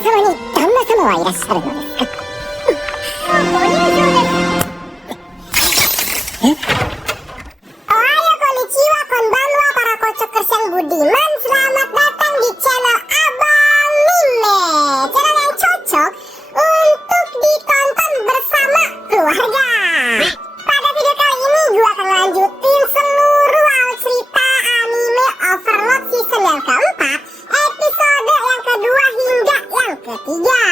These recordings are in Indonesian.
様に旦那様はいらっしゃるのですか？ご入場です。Ohayo, konnichiwa, konbanwa, para kocokers yang budiman. Selamat datang di channel Abanime, channel yang cocok untuk ditonton bersama keluarga. Pada video kali ini gue akan lanjutin seluruh alur cerita anime Overlord season yang keempat, episode yang kedua hingga yang ketiga.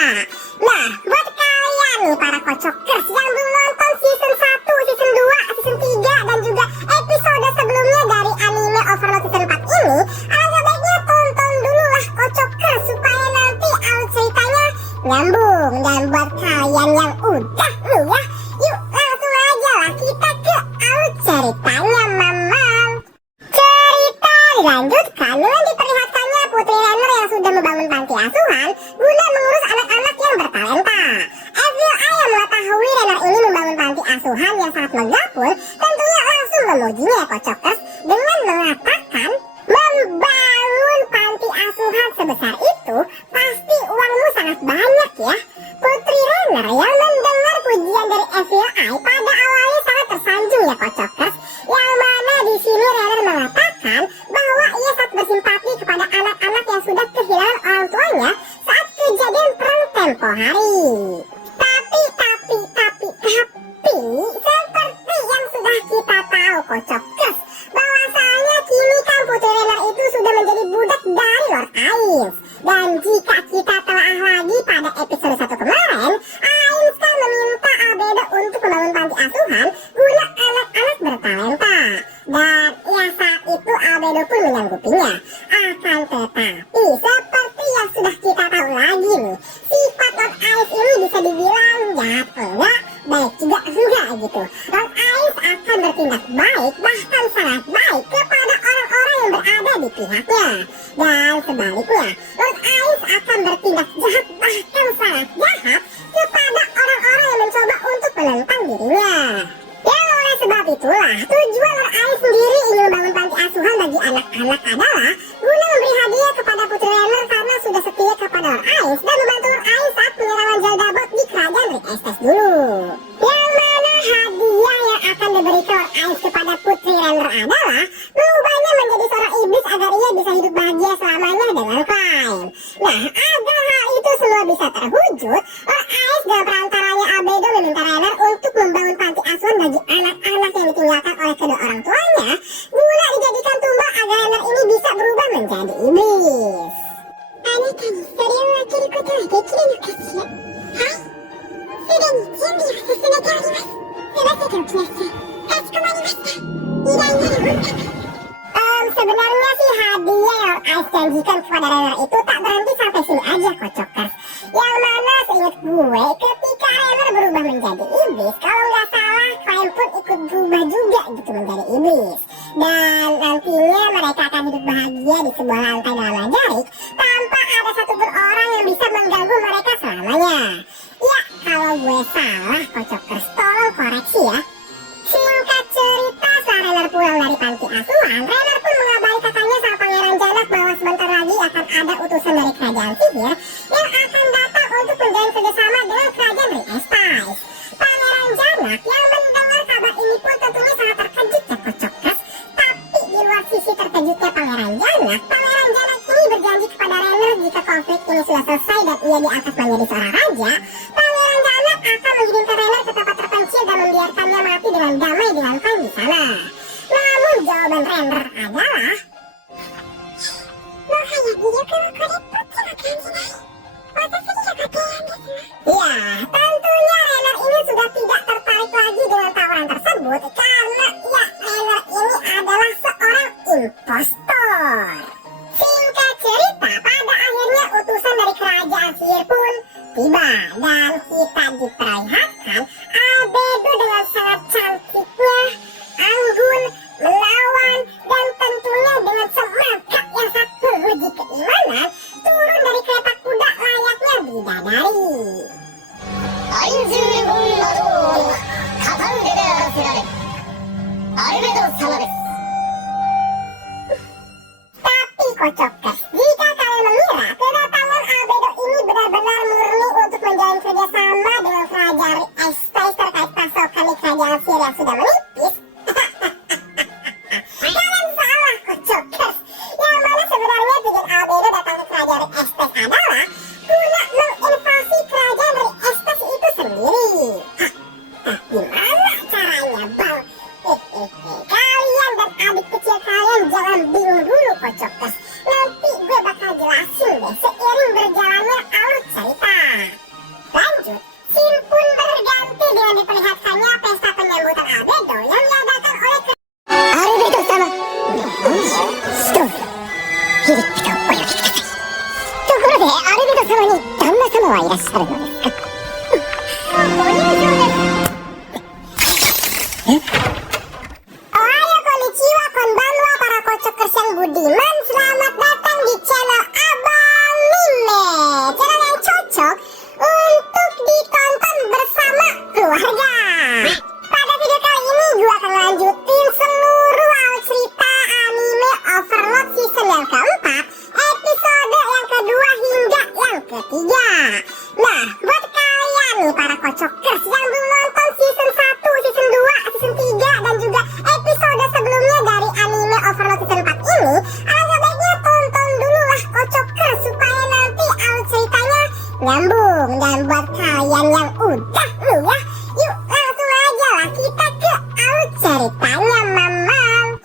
Nah, buat kalian nih para kocokers yang belum nonton season 1, season 2, season 3 dan juga episode sebelumnya dari anime Overlord season 4 ini, alangkah baiknya tonton dulu lah kocokers supaya nanti alur ceritanya nyambung. Dan buat kalian yang udah nih ya, yuk langsung aja lah kita ke alur ceritanya mamang. Cerita dilanjutkan dengan diperlihatkannya Putri Renner yang sudah membangun panti asuhan guna mengurus anak-anak yang bertalenta. Evil Eye yang mengetahui Renner ini membangun panti asuhan yang sangat megah pun tentunya langsung memujinya kocokers dengan mengatakan, membangun panti asuhan sebesar itu pasti uangmu sangat banyak ya. Putri Renner yang mendengar pujian dari Evil Eye pada awalnya sangat tersanjung ya kocokers, yang mana di sini Renner mengatakan bahwa ia sangat bersimpati kepada anak-anak yang sudah kehilangan orang tuanya saat kejadian perang tempo hari. Tapi seperti yang sudah kita tahu kocokers, bahwasanya kini kan Putri Renner itu sudah menjadi budak dari Lord Ainz. Dan jika kita telah lagi pada episode 1 kemarin, Ainz kan meminta Albedo untuk membangun panti asuhan guna anak-anak bertalenta. Dan ya saat itu Albedo pun menyanggupinya. Akan tetapi seperti yang sudah kita tahu lagi nih, sifat Lord Ainz ini bisa dibilang jahat enggak, baik juga enggak gitu. Lord Ainz akan bertindak baik, bahkan sangat baik kepada orang-orang yang berada di pihaknya. Dan sebaliknya, Lord Ainz akan bertindak jahat, bahkan sangat jahat kepada orang-orang yang mencoba untuk menentang dirinya. Ya, oleh sebab itulah tujuan Lord Ainz sendiri ingin membangun panti asuhan bagi anak-anak adalah guna memberi hadiah kepada Putri Renner karena sudah setia kepada Lord Ainz dan membantu Lord Ainz saat penyerangan Zeldabot di kerajaan Rick Estes dulu. Yang mana hadiah yang akan diberikan Lord Ainz kepada Putri Renner adalah mengubahnya menjadi seorang iblis agar ia bisa hidup bahagia selamanya dengan Climb. Nah, agar hal itu semua bisa terwujud, Lord Ainz dan perantaranya Albedo meminta Renner untuk membangun panti asuhan bagi anak-anak yang ditinggalkan oleh kedua orang tuanya guna dijadikan tumbal agar Renner ini bisa berubah menjadi iblis. Sebenarnya sih hadiah yang Ainz janjikan kepada Renner itu tak berhenti sampai sini aja kocokers. Yang mana seingat gue ketika Renner berubah menjadi iblis, kalau nggak salah Climb pun ikut berubah juga gitu menjadi iblis. Dan nantinya mereka akan hidup bahagia di sebuah lantai dalam Majarik tanpa ada satupun orang yang bisa mengganggu mereka selamanya. Ya, kalau gue salah kocokers, tolong koreksi ya. Singkat cerita, setelah Renner pulang dari panti asuhan, Renner pun mengabari kakaknya sama Pangeran Janak bahwa sebentar lagi akan ada utusan dari kerajaan sihir yang akan datang untuk menjalin kerjasama dengan kerajaan Rick Estes. Pangeran Janak yang mendengar kabar ini pun tentunya sangat terkejut ya kocokers. Tapi di luar sisi terkejutnya Pangeran Janak ini berjanji kepada Renner jika konflik ini sudah selesai dan ia diangkat menjadi seorang raja, Pangeran Janak akan mengirimkan Renner ke tempat terpencil dan membiarkannya mati dengan damai dengan Climb di sana. Namun jawaban Renner adalah, ya, tentunya Renner ini sudah tidak tertarik lagi dengan tawaran tersebut karena ya, Renner ini adalah seorang impostor. Singkat cerita, pada akhirnya utusan dari kerajaan sihir pun tiba dan kita diperlihatkan Albedo dengan sangat cantiknya, anggun, menawan, dan tentunya dengan semangat yang sangat menguji keimanan turun dari kereta kuda layaknya bidadari. jangan bingung dulu Kocokers. Nanti gue bakal jelasin deh seiring berjalannya alur cerita. Lanjut, scene pun berganti dengan diperlihatkannya pesta penyambutan Albedo yang diadakan oleh Albedo sama Stop. Hidup kita oyori kudasai. ところでアルベド様に旦那様はいらっしゃるのですか？ご入場です。Ohayo konnichiwa konbanwa para Kocokers yang budiman. Selamat datang di channel Abang Mime, channel yang cocok untuk ditonton bersama keluarga. Pada video kali ini gue akan lanjutin seluruh alur cerita anime Overlord season yang keempat, episode yang kedua hingga yang ketiga. Nah, buat kalian nih para Kocokers yang belum nonton season 1, season 2, season 3 dan juga episode sebelumnya dari anime Overlord season 4 ini, alangkah baiknya tonton dulu lah Kocokers supaya nanti alur ceritanya nyambung. Dan buat kalian yang udah nih ya, yuk langsung aja lah kita ke alur ceritanya mamang.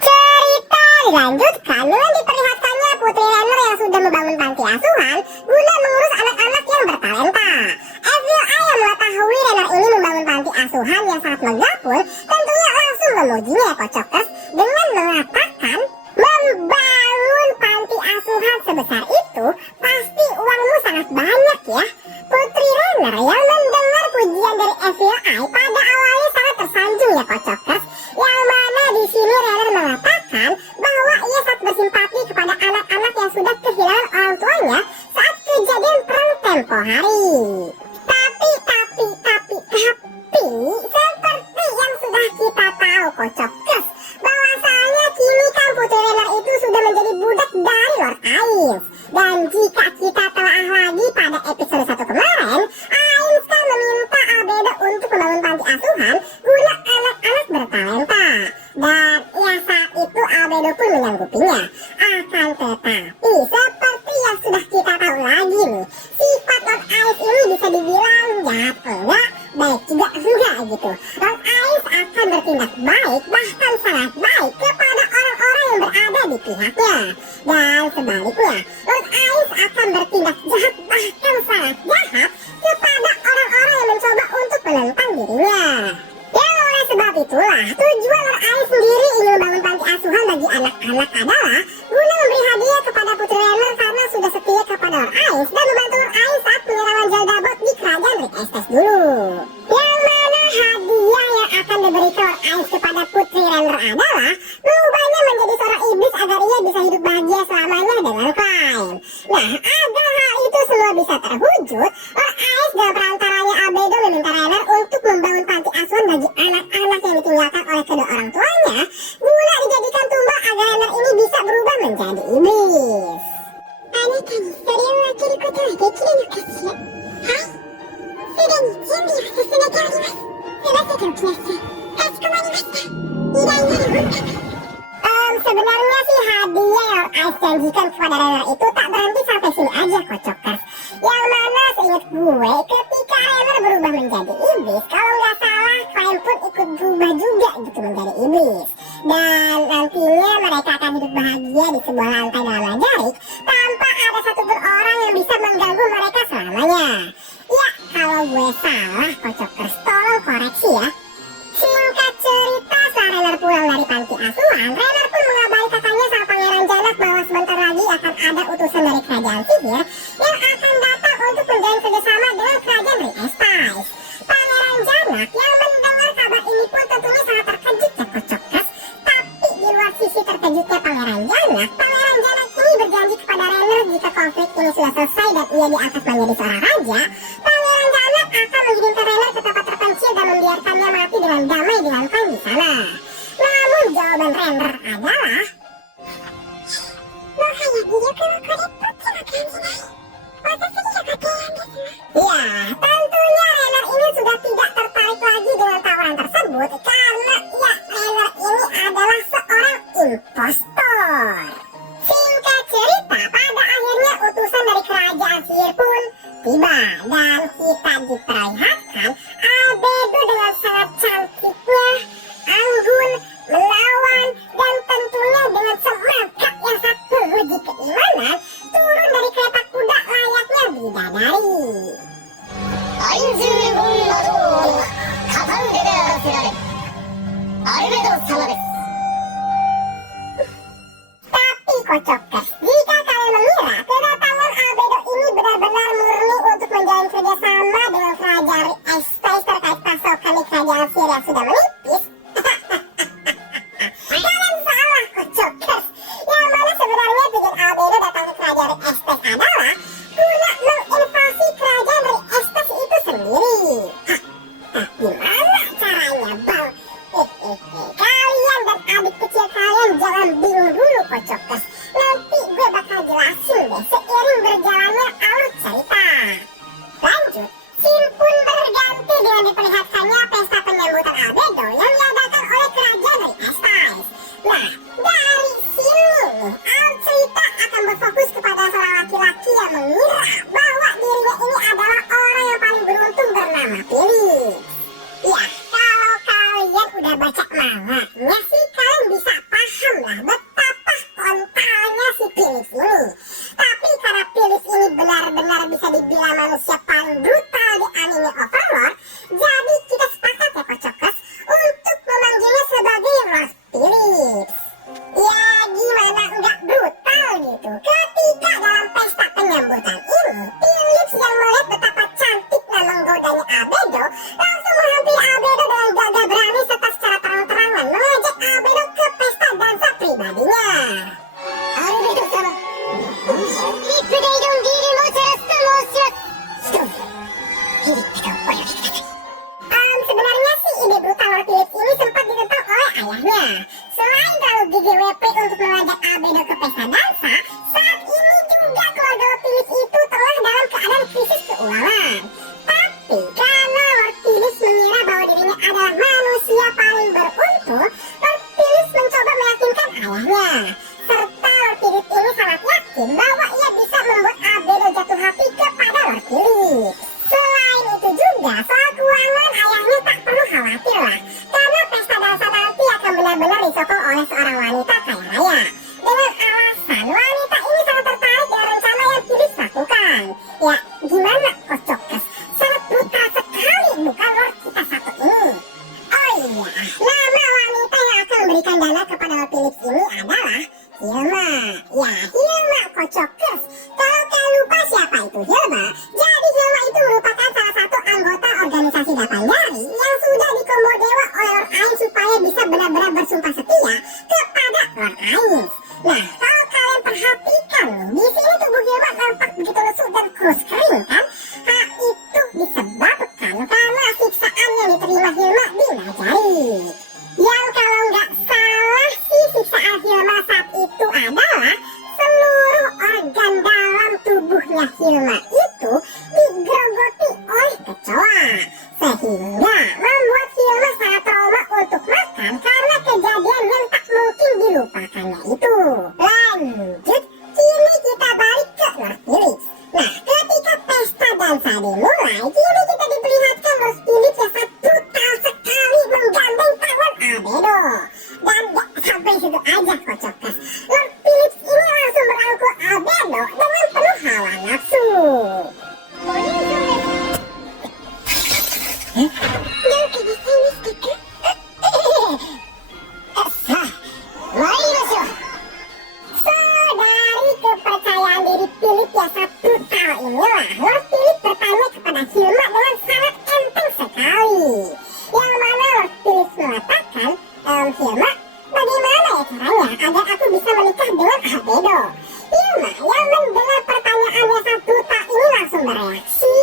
Cerita dilanjutkan dengan diperlihatkannya Putri Renner yang sudah membangun panti asuhan guna mengurus anak-anak yang bertalenta. Evil Eye yang mengetahui Renner ini membangun panti asuhan yang sangat megah pun tentunya langsung memujinya Kocokers dengan mengatakan, membangun panti asuhan sebesar itu pasti uangmu sangat banyak ya. Putri Renner yang mendengar pujian dari Evil Eye pada awalnya sangat tersanjung ya Kocokers, yang mana di sini Renner mengatakan bahwa ia sangat bersimpati kepada anak-anak yang sudah kehilangan orang tuanya saat kejadian perang tempo hari. Tapi seperti yang sudah kita tahu Kocokers, bahwasanya kini kan Putri Renner itu sudah menjadi budak dari Lord Ainz. Dan jika kita telah lagi pada episode 1 kemarin, Ainz kan meminta Albedo untuk membangun panti asuhan guna anak-anak bertalenta. Dan ya saat itu Albedo pun menyanggupinya. Akan tetapi seperti yang sudah kita tahu lagi nih, sifat Lord Ainz ini bisa dibilang jahat enggak, baik juga enggak gitu. Lord Ainz akan bertindak baik, bahkan sangat baik kepada orang-orang yang berada di pihaknya. Dan sebaliknya, Lord Ainz akan bertindak jahat, bahkan sangat jahat kepada orang-orang yang mencoba untuk menentang dirinya. Ya oleh sebab itulah, tujuan Lord Ainz sendiri ingin membangun panti asuhan bagi anak-anak adalah guna memberi hadiah kepada Putri Renner karena sudah setia kepada Lord Ainz dan membantu Lord Ainz saat penyerangan Jaldabot di kerajaan Rick Estes dulu. Yang mana hadiah yang akan diberikan Lord Ainz kepada Putri Renner adalah mengubahnya menjadi seorang iblis agar ia bisa hidup bahagia selamanya dengan Clyde. Nah, agar hal itu semua bisa terwujud, Lord Ainz dan perantaranya Albedo meminta Renner untuk membangun panti asuhan bagi anak-anak yang ditinggalkan oleh kedua orang tuanya guna dijadikan tumbal agar Renner ini bisa berubah menjadi iblis. Anata ni soreを開けることはできるのかしら？はい、すでに準備を進めております。済ませておきなさい。かしこまりました。依頼よりも。Sebenarnya sih hadiah yang Ainz janjikan kepada Renner itu tak berhenti sampai sini aja Kocokers. Yang mana seingat gue ketika Renner berubah menjadi iblis, kalau nggak salah Clyde pun ikut berubah juga gitu menjadi iblis. Dan nantinya mereka akan hidup bahagia di sebuah lantai dalam Majarik tanpa ada satupun orang yang bisa mengganggu mereka selamanya. Ya kalau gue salah Kocokers, tolong koreksi ya. Singkat cerita, setelah Renner pulang dari panti asuhan, Renner pun mengabari kakaknya sama Pangeran Janak bahwa sebentar lagi akan ada utusan dari kerajaan sihir yang akan datang untuk menjalin kerjasama dengan kerajaan Rick Estes. Pangeran Janak yang mendengar kabar ini pun tentunya sangat terkejut ya Kocokers. Tapi di luar sisi terkejutnya Pangeran Janak ini berjanji kepada Renner jika konflik ini sudah selesai dan ia diangkat menjadi seorang raja, Pangeran Janak akan mengirimkan Renner ke tempat terpencil dan membiarkannya mati dengan damai dengan Clyde di sana. Namun jawaban Renner adalah, ya, tentunya Renner ini sudah tidak tertarik lagi dengan tawaran tersebut karena ya Renner ini adalah seorang impostor. Singkat cerita, pada akhirnya utusan dari kerajaan sihir pun tiba dan kita diperlihatkan Albedo dengan sangat cantiknya, anggun, menawan, dan tentunya dengan kocokers, jika kalian mengira kedatangan Albedo ini benar-benar murni untuk menjalin kerjasama dengan kerajaan Estes terkait pasokan di kerajaan Syria yang sudah menipis, kalian salah kocokers. Yang mana sebenarnya tujuan Albedo datang ke kerajaan Estes adalah guna menginvasi kerajaan dari Estes itu sendiri. Gimana caranya, Bang? Kalian dan adik kecil kalian jangan bingung dulu, kocokers. Nanti gue bakal jelasin deh seiring berjalannya alur cerita. Lanjut, scene pun berganti dengan diperlihatkannya pesta penyambutan Albedo yang diadakan oleh kerajaan dari Estes. Nah, dari sini nih, alur cerita akan berfokus kepada seorang laki-laki yang mengira bahwa dirinya ini adalah orang yang paling beruntung bernama Philip. Ya, kalau kalian udah baca manganya sih, kalian bisa paham lah betapa kontalnya si Philip ini. Tapi karena Philip ini benar-benar bisa dibilang manusia paling brutal di anime Overlord, jadi kita sepakat ya, kocokers, untuk memanggilnya sebagai Lord Phillips. Ya, gimana nggak brutal gitu ketika dalam pesta penyambutan ini, Phillips yang melihat betapa cantik dan menggodanya Albedo langsung menghampiri Albedo dengan gagah berani serta secara terang-terangan mengajak Albedo ke pesta dansa pribadinya. Albedo sama sebenarnya sih ide brutal Lord Phillips ini sempat ditentang oleh ayahnya. Selain terlalu GGWP untuk mengajak Albedo ke pesta dansa, saat ini juga keluarga Lord Phillips itu tengah dalam keadaan krisis keuangan. Tapi karena Lord Phillips mengira bahwa dirinya adalah manusia paling beruntung, Lord Phillips mencoba meyakinkan ayahnya. Serta Lord Phillips ini sangat yakin bahwa ia bisa membuat Albedo jatuh hati kepada Lord Phillips. Selain itu juga, soal keuangan ayahnya tak perlu khawatir lah, karena pesta dansa nanti akan benar-benar disokong oleh seorang wanita kaya raya. Dengan alasan wanita ini sangat tertarik dengan rencana yang Phillips lakukan. Ya, gimana kocokers? Sangat brutal sekali bukan Lord kita satu ini? Oh iya, nama wanita yang akan memberikan dana kepada Lord Phillips ini adalah Hilma. Ya, Hilma kocokers. Kalau kalian lupa siapa itu Hilma, jadi Hilma itu merupakan salah satu anggota organisasi Delapan Jari yang sudah dikombodewa oleh Lord Ainz supaya bisa benar-benar bersumpah setia kepada Lord Ainz. Nah, kalau kalian perhatikan nih, di sini tubuh Hilma nampak begitu lesu dan kurus kering kan? Hal itu disebabkan karena siksaan yang diterima Hilma di Najari. Yang kalau nggak salah sih, siksaan Hilma saat itu adalah seluruh organ dalam tubuhnya Hilma itu digerogoti oleh kecoa, sehingga membuat Hilma sangat trauma untuk makan karena kejadian yang tak mungkin dilupakannya itu. Lanjut, kini kita balik ke Lord Phillips. Nah, ketika pesta dansa dimulai, kini kita diperlihatkan Lord Phillips yang sangat brutal sekali menggandeng tangan Albedo. Dan gak sampai situ aja kocokers, Lord Phillips ini langsung merangkul Albedo dengan penuh hawa nafsu. Dari kepercayaan diri Phillips yang sangat brutal inilah, Lord Phillips bertanya kepada Hilma dengan sangat enteng sekali. Yang mana Lord Phillips mengatakan, Hilma, bagaimana ya caranya agar aku bisa menikah dengan Albedo? Hilma yang mendengar pertanyaan yang sangat brutal ini langsung bereaksi.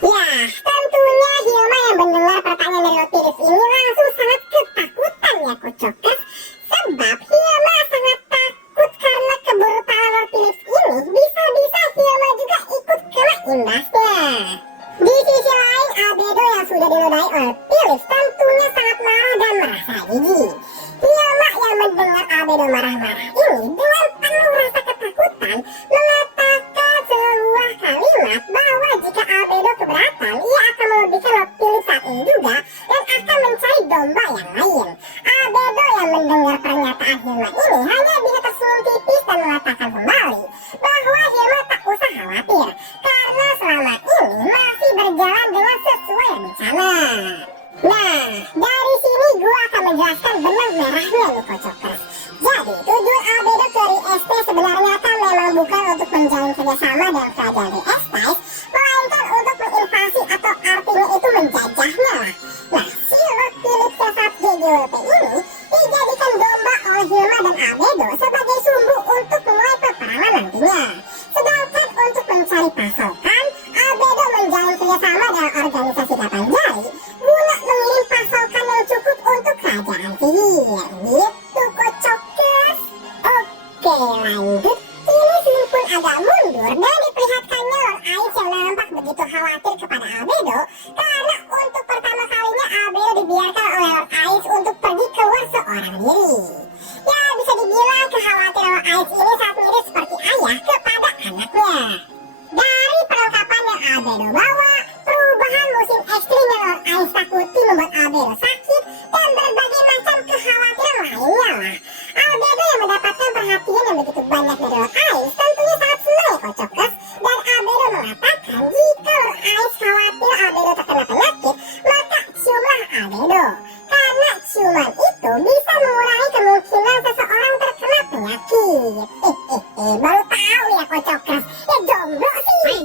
Ya, tentunya Hilma yang mendengar pertanyaan dari Lord Phillips ini langsung sangat ketakutan ya kocokers. Sebab Hilma sangat takut karena kebrutalan Lord Phillips ini bisa-bisa Hilma juga ikut kena imbasnya. Di sisi lain, Albedo yang sudah dinodai oleh Phillips tentunya sangat marah dan merasa jijik. Hilma yang mendengar Albedo marah-marah ini dengan penuh rasa ketakutan mengatakan sebuah kalimat bahwa jika Albedo keberatan, ia akan melebihkan Lord Phillips saat ini juga dan akan mencari domba yang lain. Albedo yang mendengar pernyataan Hilma ini hanya bisa tersenyum tipis dan mengatakan kembali bahwa Hilma tak usah khawatir karena selama ini masih berjalan dengan sesuai rencana. bahwa perubahan musim ekstrim yang Lord Ice takuti membuat Albedo sakit dan berbagai macam kekhawatiran lainnya lah. Albedo yang mendapatkan perhatian yang begitu banyak dari Lord Ice tentunya sangat senang ya Kocokers. Dan Albedo mengatakan jika Lord Ice khawatir Albedo terkena penyakit, maka ciumlah Albedo. Karena ciuman itu bisa mengurangi kemungkinan seseorang terkena penyakit. Baru tahu ya Kocokers. Ya jomblo sih.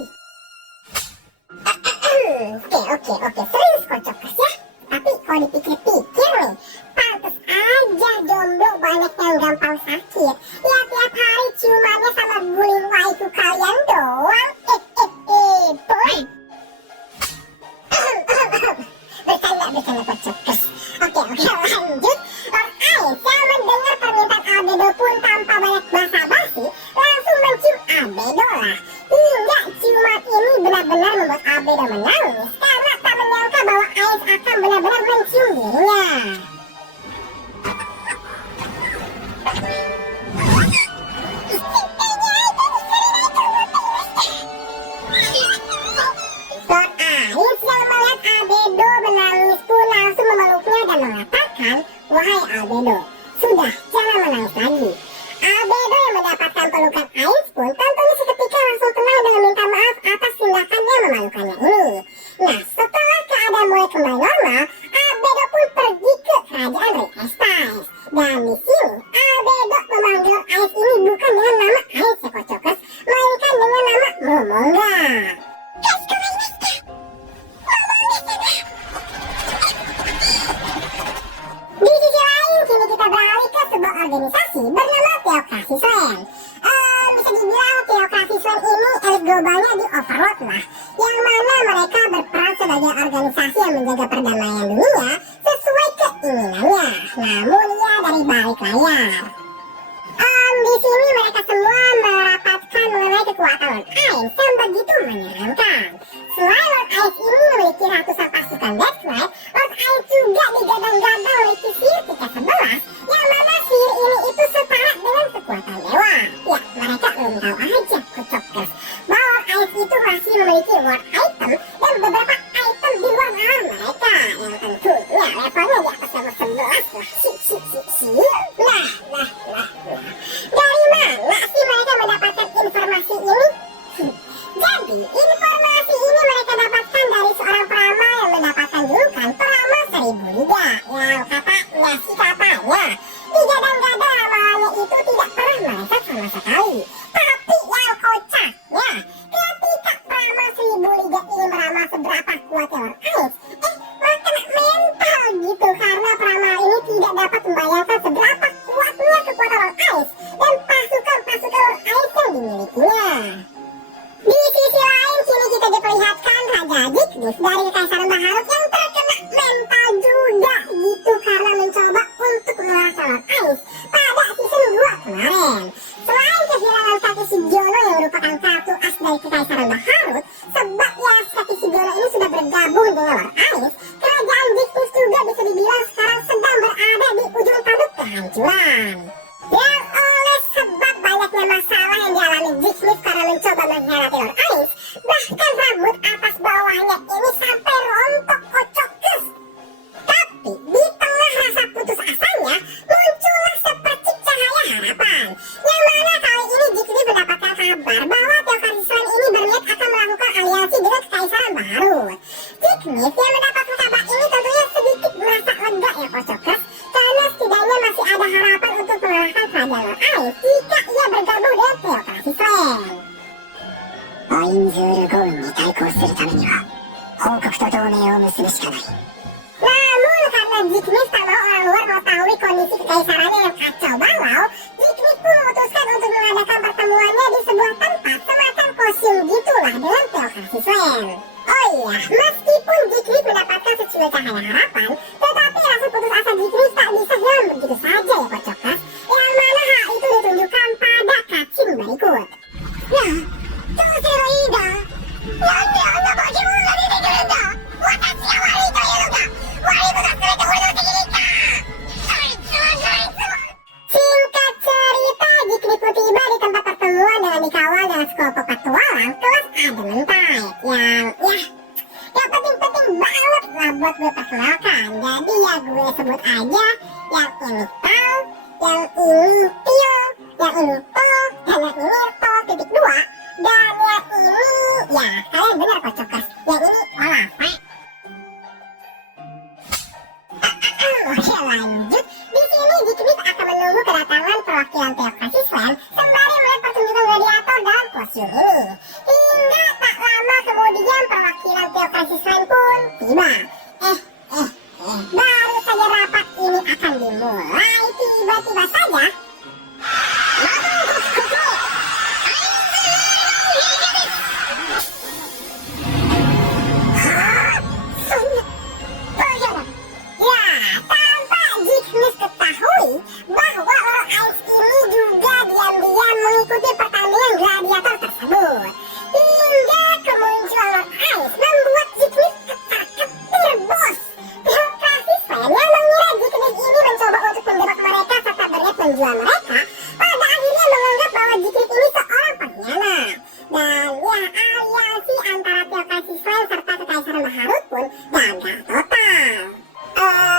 Oke, serius Kocokers ya. Tapi kalau dipikir-pikir nih, pantes aja jomblo banyak yang gampang sakit. Ya tiap hari ciumannya sama bullying waifu kalian doang. Boy. Bercanda Kocokers. Oke, lanjut. Lord Ice yang mendengar permintaan Albedo pun tanpa banyak basa-basi langsung mencium Albedo lah. Hingga ciuman ini benar-benar membuat Albedo menangis karena tak menyangka bahwa Ice akan benar-benar mencium dirinya. Lord Ice yang melihat Albedo menangis pun langsung memeluknya dan mengatakan, "Wahai Albedo, sudah jangan menangis lagi." Albedo yang mendapatkan pelukan Ice pun tentunya seketika langsung tenang dengan minta maaf atas tindakan yang memalukannya ini. Nah, setelah keadaan mulai kembali normal, Albedo pun pergi ke kerajaan Rikestais. Dan di sini, Albedo memanggil Ice ini bukan dengan nama Ice ya Kocokers, melainkan dengan nama Momonga. Di sisi lain, kini kita beralih ke sebuah organisasi bernama Theocracy Slam. Bisa dibilang Theocracy Slam ini elit globalnya di Overlord lah, yang mana mereka berperan sebagai organisasi yang menjaga perdamaian dunia sesuai keinginannya, namun ya dari balik layar. Di sini mereka semua merapatkan mengenai kekuatan Lord Ice yang begitu menyeramkan. Selain Lord Ice ini memiliki ratusan pasukan Death Knight, Lord Ice juga digadang-gadang memiliki sihir tingkat 11, yang mana sihir ini itu setara dengan kekuatan dewa. Ya, mereka belum tahu aja Kocokers bahwa Lord Ice itu masih memiliki ward item dan beberapa item di luar nalar mereka, yang tentunya levelnya di atas level 11 lah. Dari mana sih mereka mendapatkan informasi ini? Jadi, informasi ini mereka dapatkan dari seorang peramal yang mendapatkan julukan peramal 1000 liga, yang katanya digadang-gadang ramalannya itu tidak pernah meleset sama sekali. Tapi yang kocaknya, ketika peramal 1000 liga ini meramal seberapa kuat Lord Ice, malah kena mental gitu karena peramal ini tidak dapat membayangkan seberapa kuatnya kekuatan Lord Ice dan pasukan-pasukan Lord Ice yang dimilikinya. Di sisi lain, kini kita diperlihatkan Raja Zignis dari Kekaisaran Baharut yang terkena mental juga gitu karena mencoba untuk mengalahkan Lord Ice pada season 2 kemarin. Selain kehilangan Sakti Sigiono yang merupakan kartu as dari Kekaisaran Baharut, sebab ya Sakti Sigiono ini sudah bergabung dengan Lord Ice, kerajaan Zignis juga bisa dibilang sekarang sedang berada di ujung tanduk kehancuran. Yang oleh sebab banyaknya masalah yang dialami Zignis karena mencoba mengkhianati Lord Ice, bahkan rambut atas bawahnya ini sampai rontok Kocokers. Tapi di tengah rasa putus asanya, muncullah sepercik cahaya harapan, yang mana kali ini Zignis mendapatkan kabar bahwa Theocracy Slam ini berniat akan melakukan aliansi dengan Kekaisaran Baharut. Zignis yang mendapatkan kabar ini tentunya sedikit merasa lega ya Kocokers, karena setidaknya masih ada harapan untuk mengalahkan kerajaan Lord Ice jika ia bergabung dengan Theocracy Slam. アインズール・ゴウンに対抗するためには報告と同盟を結ぶしかない。 Namun karena Zignis tak mau orang luar mengetahui kondisi kekaisarannya yang kacau balau, Zignis pun memutuskan untuk mengadakan pertemuannya di sebuah tempat semacam kosium gitulah dengan Theocracy Slam. Oh iya, meskipun Zignis mendapatkan secumlah cahaya harapan, tetapi rasa putus asa Zignis tak bisa hilang begitu saja ya Kocokers, yang mana hal itu ditunjukkan pada cutscene berikut. Nah, どうすればいいんだ? なんであんな化け物が出てくるんだ? 私が悪いというのか? 悪いのが全て俺の責任か? Singkat cerita, Zignis pun tiba di tempat pertemuan dengan dikawal dengan sekelompok petualang kelas Adamantite yang banget lah buat gue perkenalkan. Jadi ya gue sebut aja yang ini Tal, yang ini Tio, yang ini To, dan yang ini To titik 2, dan yang ini ya kalian benar Kocokers, yang ini Olaf. Oke lanjut. Di sini Jiknis akan menunggu kedatangan perwakilan Teokrasi Slam sembari melihat pertunjukan gladiator dalam kostum ini. Hingga tak lama kemudian perwakilan Teokrasi Slam pun tiba. Baru saja rapat ini akan dimulai, tiba-tiba saja bahwa Lord Ice ini juga diam-diam mengikuti pertandingan gladiator tersebut. Hingga kemunculan Lord Ice membuat Jiknis ketar-ketir bos. Teokrasi Slam yang mengira Jiknis ini mencoba untuk menjebak mereka serta berniat menjual mereka, pada akhirnya menganggap bahwa Jiknis ini seorang pengkhianat. Dan ya aliansi antara Teokrasi Slam serta Kekaisaran Baharut pun gagal total.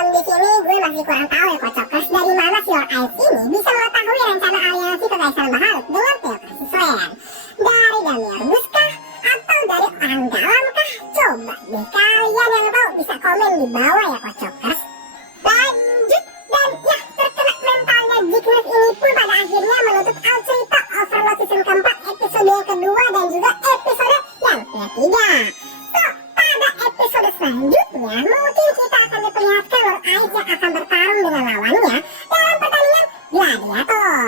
Di sini gue masih kurang tahu ya Kocokers, dari mana si Lord Ice ini bisa mengetahui rencana aliansi Kekaisaran Baharut dengan Teokrasi Slam. Dari Damiarbus kah? Atau dari orang dalam kah? Coba deh kalian yang tahu bisa komen di bawah ya Kocokers. Lanjut, dan ya terkena mentalnya Jiknis ini pun pada akhirnya menutup out cerita Overlord season keempat episode yang kedua dan juga episode yang ketiga. So, pada episode selanjutnya mungkin kita akan diperlihatkan Lord Ice yang akan bertarung dengan lawannya dalam pertandingan gladiator.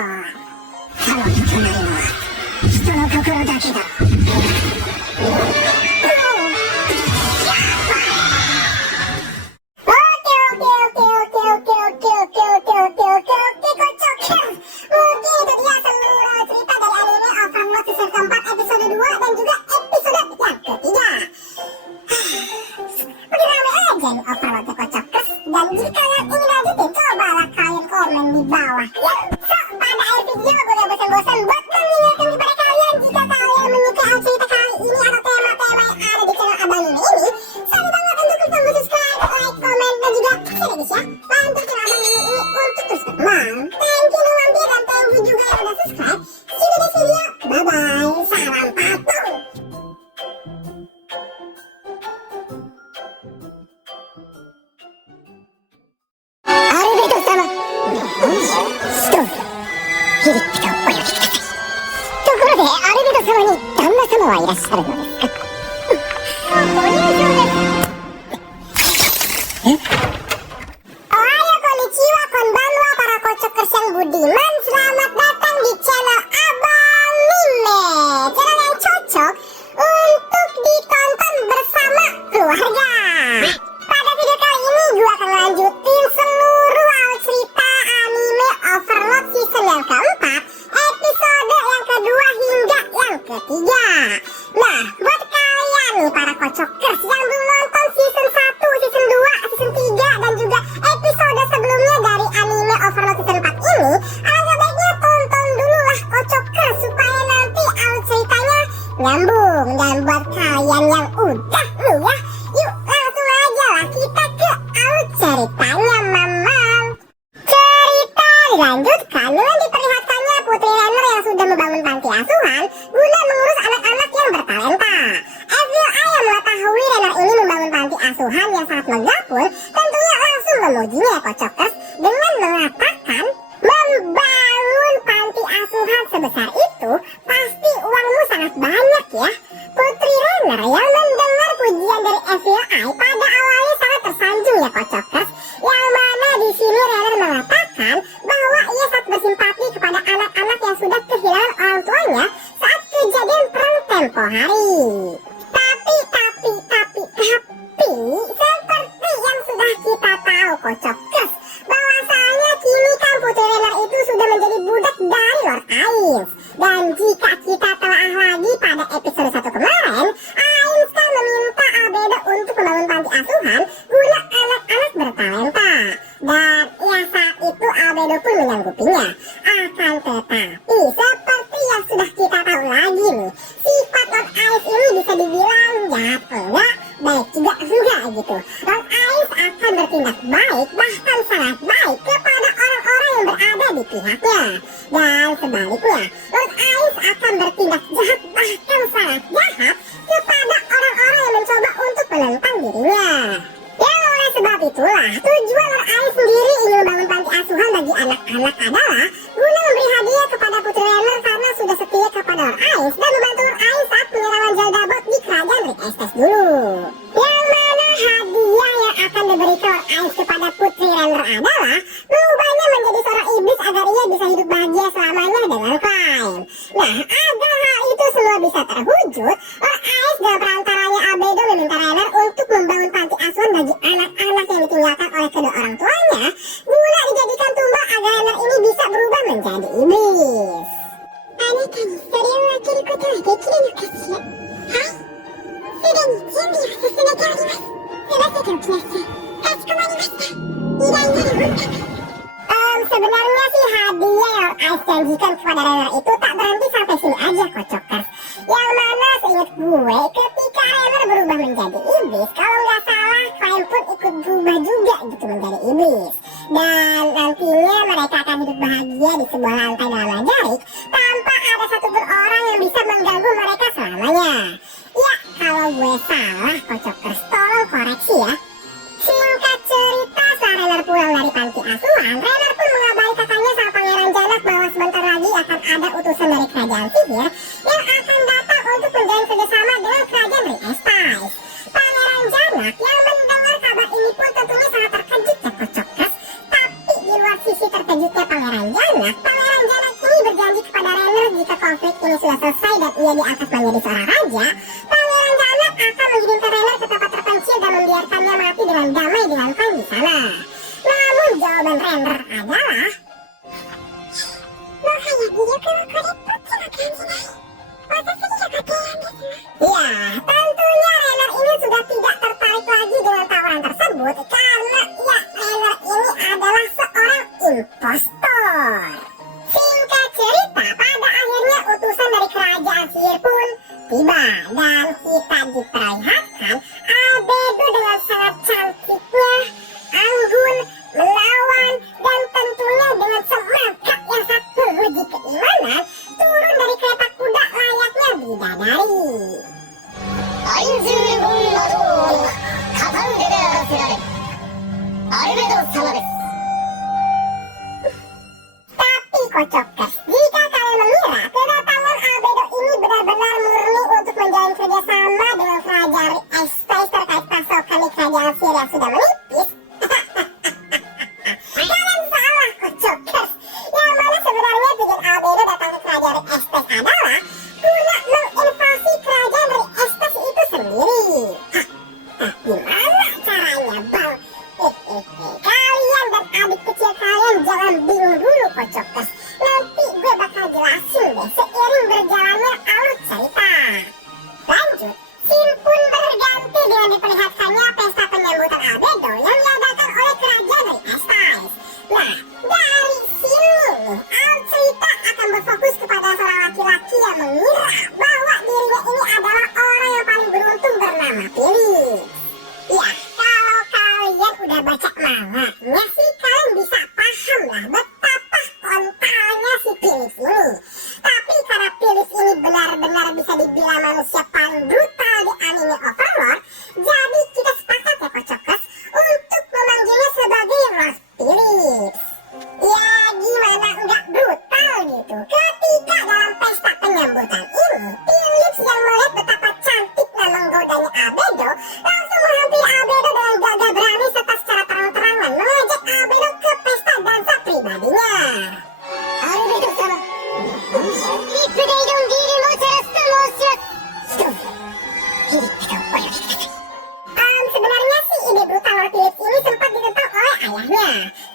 Ohayo konnichiwa konbanwa para Kocokers yang budiman, selamat datang di channel Abanime, channel yang cocok untuk ditonton bersama keluarga. Pada video kali ini gue akan lanjutin seluruh alur cerita anime Overlord season yang keempat, episode yang kedua hingga yang ketiga. Nah, buat kalian nih para Kocokers yang belum nonton season 1, season 2, season 3 dan juga episode sebelumnya dari anime Overlord season 4 ini, alangkah baiknya tonton dulu lah Kocokers supaya nanti alur ceritanya nyambung. Dan buat kalian yang udah nih ya, yuk langsung aja lah kita ke alur ceritanya mamang. Cerita dilanjutkan dengan diperlihatkannya Putri Renner yang sudah membangun panti asuhan guna mengurus anak-anak yang bertalenta. FBI yang mengetahui Renner ini membangun panti asuhan yang sangat megah pun tentunya langsung memujinya Kocokers dengan mengatakan, membangun panti asuhan sebesar itu pasti uangmu sangat banyak ya. Putri Renner yang mendengar pujian dari FBI pada awalnya sangat tersanjung ya Kocokers, yang mana di sini Renner mengatakan bahwa ia sangat bersimpati kepada anak-anak yang sudah kehilangan orang tuanya saat kejadian perang tempo hari. Tapi seperti yang sudah kita tahu Kocokers, bahwasanya kini kan Putri Renner itu sudah menjadi budak dari Lord Ice. Dan jika kita telah lagi pada episode 1 kemarin, Ice kan meminta Albedo untuk membangun panti asuhan guna anak-anak bertalenta. Dan ya saat itu Albedo pun menyanggupinya. Akan tetapi seperti yang sudah kita tahu lagi nih, sifat Lord Ice ini bisa dibilang jahat enggak, baik juga enggak gitu. Lord Ais akan bertindak baik, bahkan sangat baik kepada orang-orang yang berada di pihaknya. Dan sebaliknya, Lord Ais akan bertindak jahat, bahkan sangat jahat kepada orang-orang yang mencoba untuk menentang dirinya. Ya, oleh sebab itulah, tujuan Lord Ais sendiri ingin membangun panti asuhan bagi anak-anak adalah guna memberi hadiah kepada Putri Renner karena sudah setia kepada Lord Ais dan membantu Lord Ais saat penyerangan Jaldabot di kerajaan Rick Estes dulu. Yang mana hadiah yang akan diberikan Lord Ais kepada Putri Renner adalah mengubahnya menjadi seorang iblis agar ia bisa hidup bahagia selamanya dengan Climb. Nah, agar hal itu semua bisa terwujud, Lord Ais dalam perantaranya Albedo meminta Renner untuk membangun panti asuhan bagi anak-anak yang ditinggalkan oleh kedua orang tuanya guna dijadikan tumbal agar Renner ini bisa berubah menjadi iblis. あなたにそれを開けることはできるのかしら。はい、すでに準備を進めております。済ませておきなさい。かしこまりました。依頼なる本格。Sebenarnya sih hadiah yang Ais janjikan kepada Renner itu tak berhenti sampai sini aja, Kocokers. Yang mana seingat gue, ketika Renner berubah menjadi iblis, kalau nggak salah, Climb pun ikut berubah juga gitu menjadi iblis. Dan nantinya mereka akan hidup bahagia di sebuah lantai dalam Lajarik tanpa ada satupun orang yang bisa mengganggu mereka selamanya. Ya, kalau gue salah, Kocokers, tolong koreksi ya. Singkat cerita, setelah Renner pulang dari panti asuhan, Renner pun mengabari kakaknya sama Pangeran Janak bahwa sebentar lagi akan ada utusan dari kerajaan sihir yang akan datang untuk menjalin kerjasama dengan kerajaan Rick Estes. Pangeran Janak yang mendengar kabar ini pun tentunya sangat terkejut ya, Kocokers. Tapi di luar sisi terkejutnya Pangeran Janak ini berjanji kepada Renner jika konflik ini sudah selesai dan ia diangkat menjadi seorang raja, Pangeran Janak akan mengirimkan Renner ke tempat terpencil dan membiarkannya mati dengan damai dengan Climb di sana. Namun jawaban Renner adalah, ya, tentunya Renner ini sudah tidak tertarik lagi dengan tawaran tersebut karena ya, Renner ini adalah seorang impostor. Singkat cerita, pada akhirnya utusan dari kerajaan sihir pun tiba dan kita diperlihatkan Albedo dengan sangat cantiknya, anggun, menawan, dan tentunya dengan semangat yang sangat menguji keimanan turun dari kereta kuda layaknya bidadari. Tapi Kocokers, jika kalian mengira kedatangan Albedo ini benar-benar murni untuk menjalin kerjasama dengan kerajaan Rick Estes terkait pasokan di kerajaan sihir yang sudah menipis, kalian salah, Kocokers. Yang mana sebenarnya tujuan Albedo datang ke kerajaan Rick Estes adalah guna menginvasi kerajaan Rick Estes itu sendiri. Gimana caranya, Bang? Kalian dan adik kecil kalian jangan bingung dulu, Kocokers. Nanti gue bakal jelasin deh seiring berjalannya alur cerita. Lanjut, scene pun berganti dengan diperlihatkannya pesta penyambutan Albedo yang diadakan oleh kerajaan Rick Estes. Nah, dari sini nih, alur cerita akan berfokus kepada seorang laki-laki yang mengira bahwa dirinya ini adalah orang yang paling beruntung bernama Phyllis. Ya, kalau kalian udah baca manganya sih, kalian bisa paham lah betapa kontalnya si Phyllis ini. Tapi karena Phyllis ini benar-benar bisa dibilang manusia paling brutal di anime Overlord, jadi kita sepakat ya, Kocokers, untuk memanggilnya sebagai Rose Phillips. Ya, gimana nggak brutal gitu ketika dalam pesta penyambutan ini, Phyllis yang melihat betapa cantik dan menggodanya Albedo langsung menghampiri Albedo dengan gagah berani serta secara terang-terangan mengajak Albedo ke pesta dansa pribadinya. Albedo-sama, sebenarnya sih ide brutal Lord Phillips ini sempat ditentang oleh ayahnya.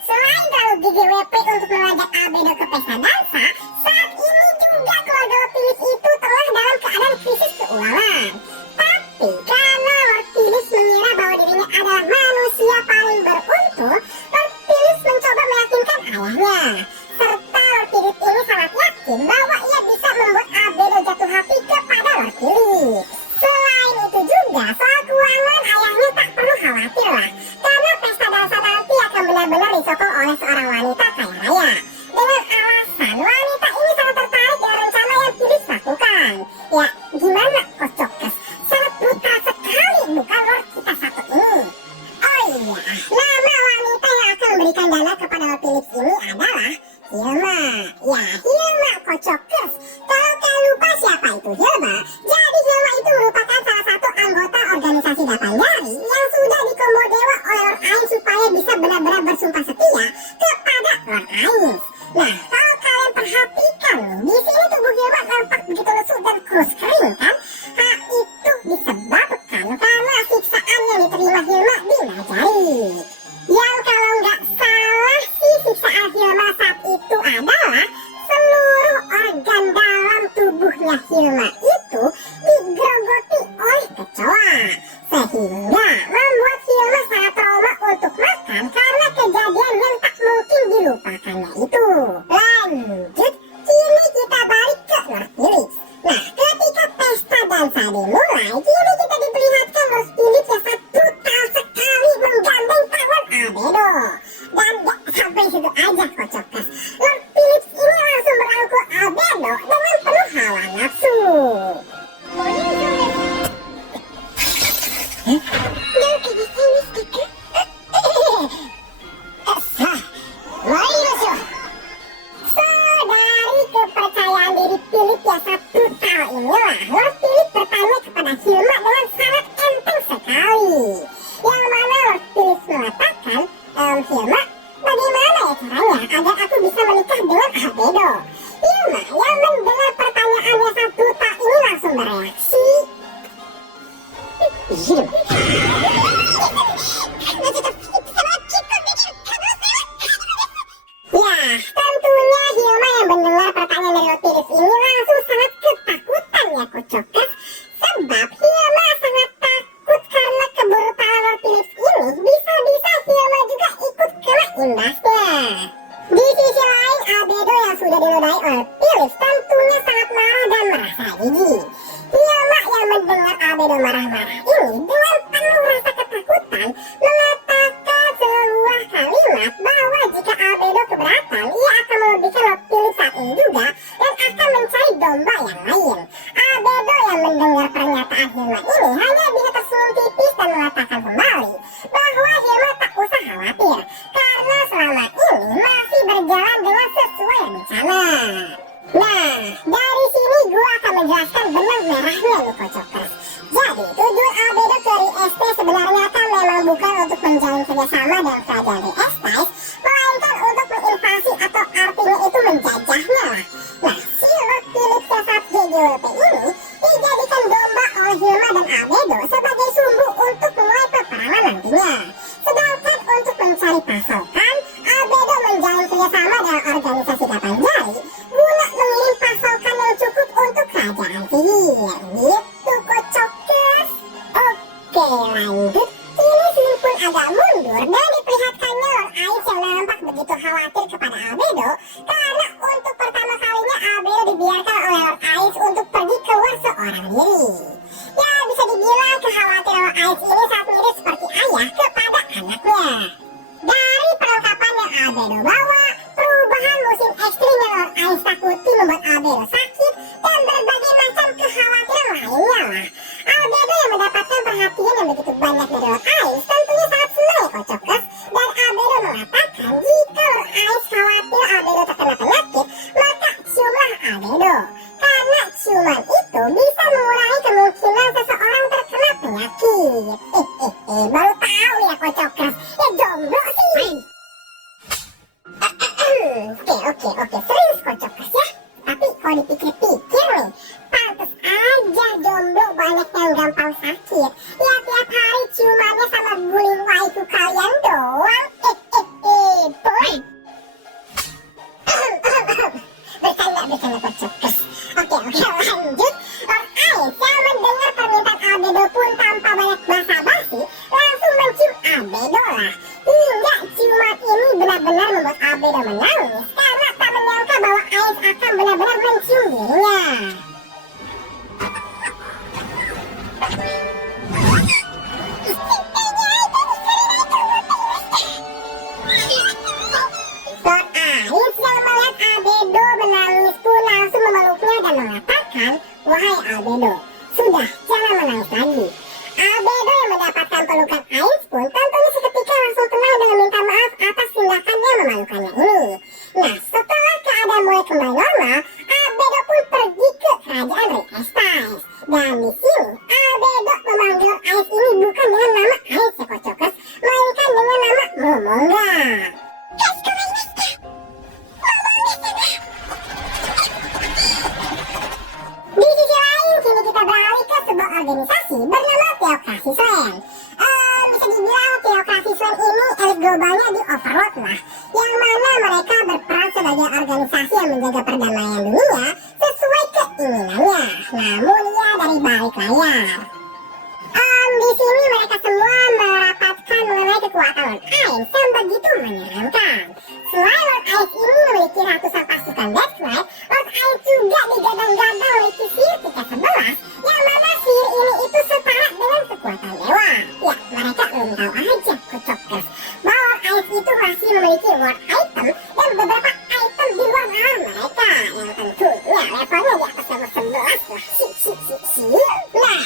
Selain terlalu GGWP untuk mengajak Albedo ke pesta dansa, saat ini juga keluarga Lord Phillips itu tengah dalam keadaan krisis keuangan. Tapi karena Lord Phillips mengira bahwa dirinya adalah manusia paling beruntung, Lord Phillips mencoba meyakinkan ayahnya. Serta Lord Phillips ini sangat yakin bahwa ia bisa membuat Albedo jatuh hati kepada Lord Phillips. Selain itu juga, soal keuangan Delapan Jari yang sudah dikombo dewa oleh Lord Ainz supaya bisa benar-benar bersumpah setia kepada Lord Ainz. Nah, kalau kalian perhatikan nih, di sini tubuh Hilma nampak begitu lesu dan kurus kering kan? Hal itu disebabkan karena siksaan yang diterima Hilma di Najari. Yang kalau nggak salah sih siksaan Hilma saat itu adalah seluruh organ dalam tubuhnya Hilma itu digerogoti oleh kecoa, sehingga membuat Hilma sangat trauma untuk makan karena kejadian yang tak mungkin dilupakannya itu. Lanjut, kini kita balik ke Lord Philip. Nah, ketika pesta dansa dimulai, kini kita diperlihatkan Lord Philip yang sangat brutal sekali menggandeng tangan Albedo. Dan gak sampai situ aja kocokers, Lord Philip ini langsung merangkul Albedo dengan penuh hawa nafsu. Dari kepercayaan diri Philip yang sangat brutal inilah, Lord Philip bertanya kepada Hilma dengan sangat enteng sekali. Yang mana Lord Philip mengatakan, Hilma, bagaimana ya caranya agar aku bisa menikah dengan Albedo? Hilma yang mendengar pertanyaan yang sangat brutal ini langsung bereaksi. Ya, tentunya Hilma yang mendengar pertanyaan dari Lord Philip ini langsung sangat ketakutan ya kocokers. Sebab Hilma sangat takut karena kebrutalan Lord Philip ini bisa-bisa Hilma juga ikut kena imbasnya. Di sisi lain, Albedo yang sudah dinodai oleh Philip tentunya sangat marah dan merasa jijik. Hilma yang mendengar Albedo marah-marah ini dengan penuh rasa ketakutan mengatakan sebuah kalimat bahwa jika Albedo keberatan, ia akan melebihkan Lord Philip saat ini juga dan akan mencari domba yang lain. Albedo yang mendengar pernyataan Hilma ini hanya bisa tersenyum tipis dan mengatakan kembali bahwa Hilma tak usah khawatir karena selama ini masih berjalan dengan sesuai rencana. Nah, dari sini gua akan menjelaskan benang merahnya nih kocokers. Jadi, tujuan Albedo ke Rieste sebenarnya kan memang bukan untuk menjalin kerjasama dengan kerajaan Rieste, melainkan untuk menginvasi atau artinya itu menjajahnya lah. Nah, si Lord Philip yang saat JJWP ini dijadikan domba oleh Hilma dan Albedo sebagai sumbu untuk memulai peperangan nantinya. Sedangkan untuk mencari pasokan, Albedo menjalin kerjasama dengan organisasi Delapan Jari guna mengirim pasokan yang cukup untuk kerajaan sihir. Gitu kocokers. Oke, lanjut. Kini Slim pun agak mundur dan diperlihatkannya Lord Ainz yang nampak begitu khawatir kepada Albedo karena untuk pertama kalinya Albedo dibiarkan oleh Lord Ainz untuk pergi keluar seorang diri. Ya, bisa dibilang kekhawatiran Lord Ainz ini sangat mirip seperti ayah kepada anaknya. Dari perlengkapan yang Albedo bawa, perubahan musim ekstrim yang Lord Ainz takuti membuat Albedo sakit dan berbagai macam kekhawatiran lainnya lah. Albedo yang mendapatkan perhatian yang begitu banyak dari Lord Ainz tentunya sangat senang ya kocokers. Dan Albedo mengatakan jika Lord Ainz khawatir Albedo terkena penyakit, maka ciumlah Albedo. Karena ciuman itu bisa mengurangi kemungkinan seseorang terkena penyakit. Baru tahu ya kocokers. Ya jomblo sih. Oke, serius kocokers ya. Tapi kalau dipikir-pikir nih, pantes aja jomblo banyak yang gampang sakit. Ya tiap hari ciumannya sama bullying waifu kalian doang. Boy. Bercanda kocokers. Oke, lanjut. Lord Ainz yang mendengar permintaan Albedo pun tanpa banyak basa-basi langsung mencium Albedo lah. Hingga ciuman ini benar-benar membuat Albedo menangis karena tak menyangka bahwa Ainz akan benar-benar mencium dirinya. Lord Ainz yang melihat Albedo menangis pun langsung memeluknya dan mengatakan, "Wahai Albedo, sudah jangan menangis lagi." Albedo yang mendapatkan pelukan Ainz pun tentunya seketika langsung tenang dan meminta maaf atas tindakan yang memalukannya ini. Nah, setelah keadaan mulai kembali normal, Albedo pun pergi ke kerajaan Rieste. Dan di sini Albedo memanggil Ainz ini bukan Bisa dibilang teokrasi Swan ini elit globalnya di overload lah, yang mana mereka berperan sebagai organisasi yang menjaga perdamaian dunia sesuai keinginannya, namun ya dari balik layar. Di sini mereka semua merapatkan mengenai kekuatan Lord Ice yang begitu menyeramkan. Selain Lord Ice ini memiliki ratusan pasukan Death Knight, Lord Ice juga digadang-gadang memiliki sihir tingkat 11, yang mana sihir ini itu setara dengan kekuatan dewa. Ya, mereka belum tahu aja Kocokers bahwa Lord Ice itu masih memiliki ward item dan beberapa item di luar nalar mereka, yang tentunya levelnya di atas level 11 lah.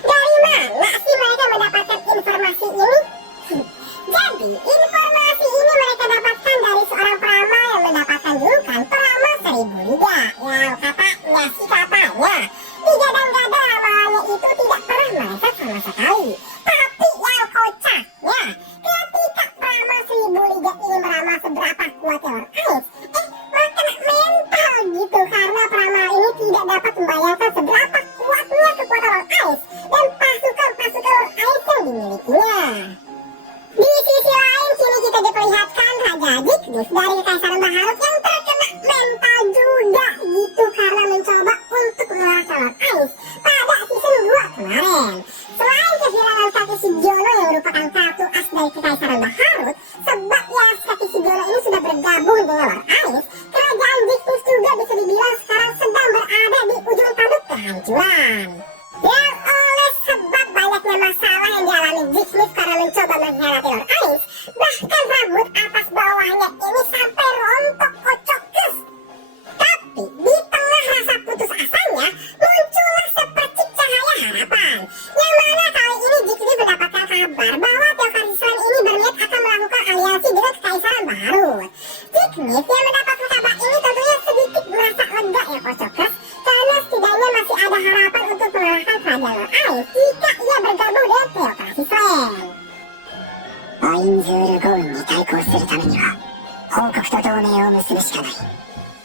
Dari mana sih mereka mendapatkan informasi ini? Jadi, informasi ini mereka dapatkan dari seorang peramal yang mendapatkan julukan peramal 1000 liga, yang katanya digadang-gadang ramalannya itu tidak pernah meleset sama sekali. Tapi yang kocaknya, ketika peramal 1000 liga ini meramal seberapa kuat Lord Ice, malah kena mental gitu, karena peramal ini tidak dapat membayangkan seberapa kuatnya kekuatan Lord Ice dan pasukan-pasukan Lord Ice yang dimilikinya. Di sisi lain, kini kita diperlihatkan Raja Zignis dari Kekaisaran Baharut yang terkena mental juga gitu karena mencoba untuk mengalahkan Lord Ice pada season 2 kemarin. Selain kehilangan Sakti Sigiono yang merupakan kartu as dari Kekaisaran Baharut, sebab ya Sakti Sigiono ini sudah bergabung dengan Lord Ice, kerajaan Zignis juga bisa dibilang sekarang sedang berada di ujung tanduk kehancuran. Dan oleh sebab banyaknya masalah yang dialami Zignis karena mencoba mengkhianati Lord Ice, bahkan rambut atas bawahnya ini sampai rontok Kocokers. Tapi di tengah rasa putus asanya, muncullah sepercik cahaya harapan, yang mana kali ini Zignis mendapatkan kabar bahwa teokrasi Swan ini berniat akan melakukan aliansi dengan Kekaisaran Baharut. Zignis yang mendapatkan kabar ini tentunya sedikit merasa lega ya Kocokers, karena setidaknya masih ada harapan untuk mengalahkan kerajaan Lord Ice jika ia bergabung dengan teokrasi Swan. アインズール・ゴーンに対抗するためには報告と同盟を結ぶしかない。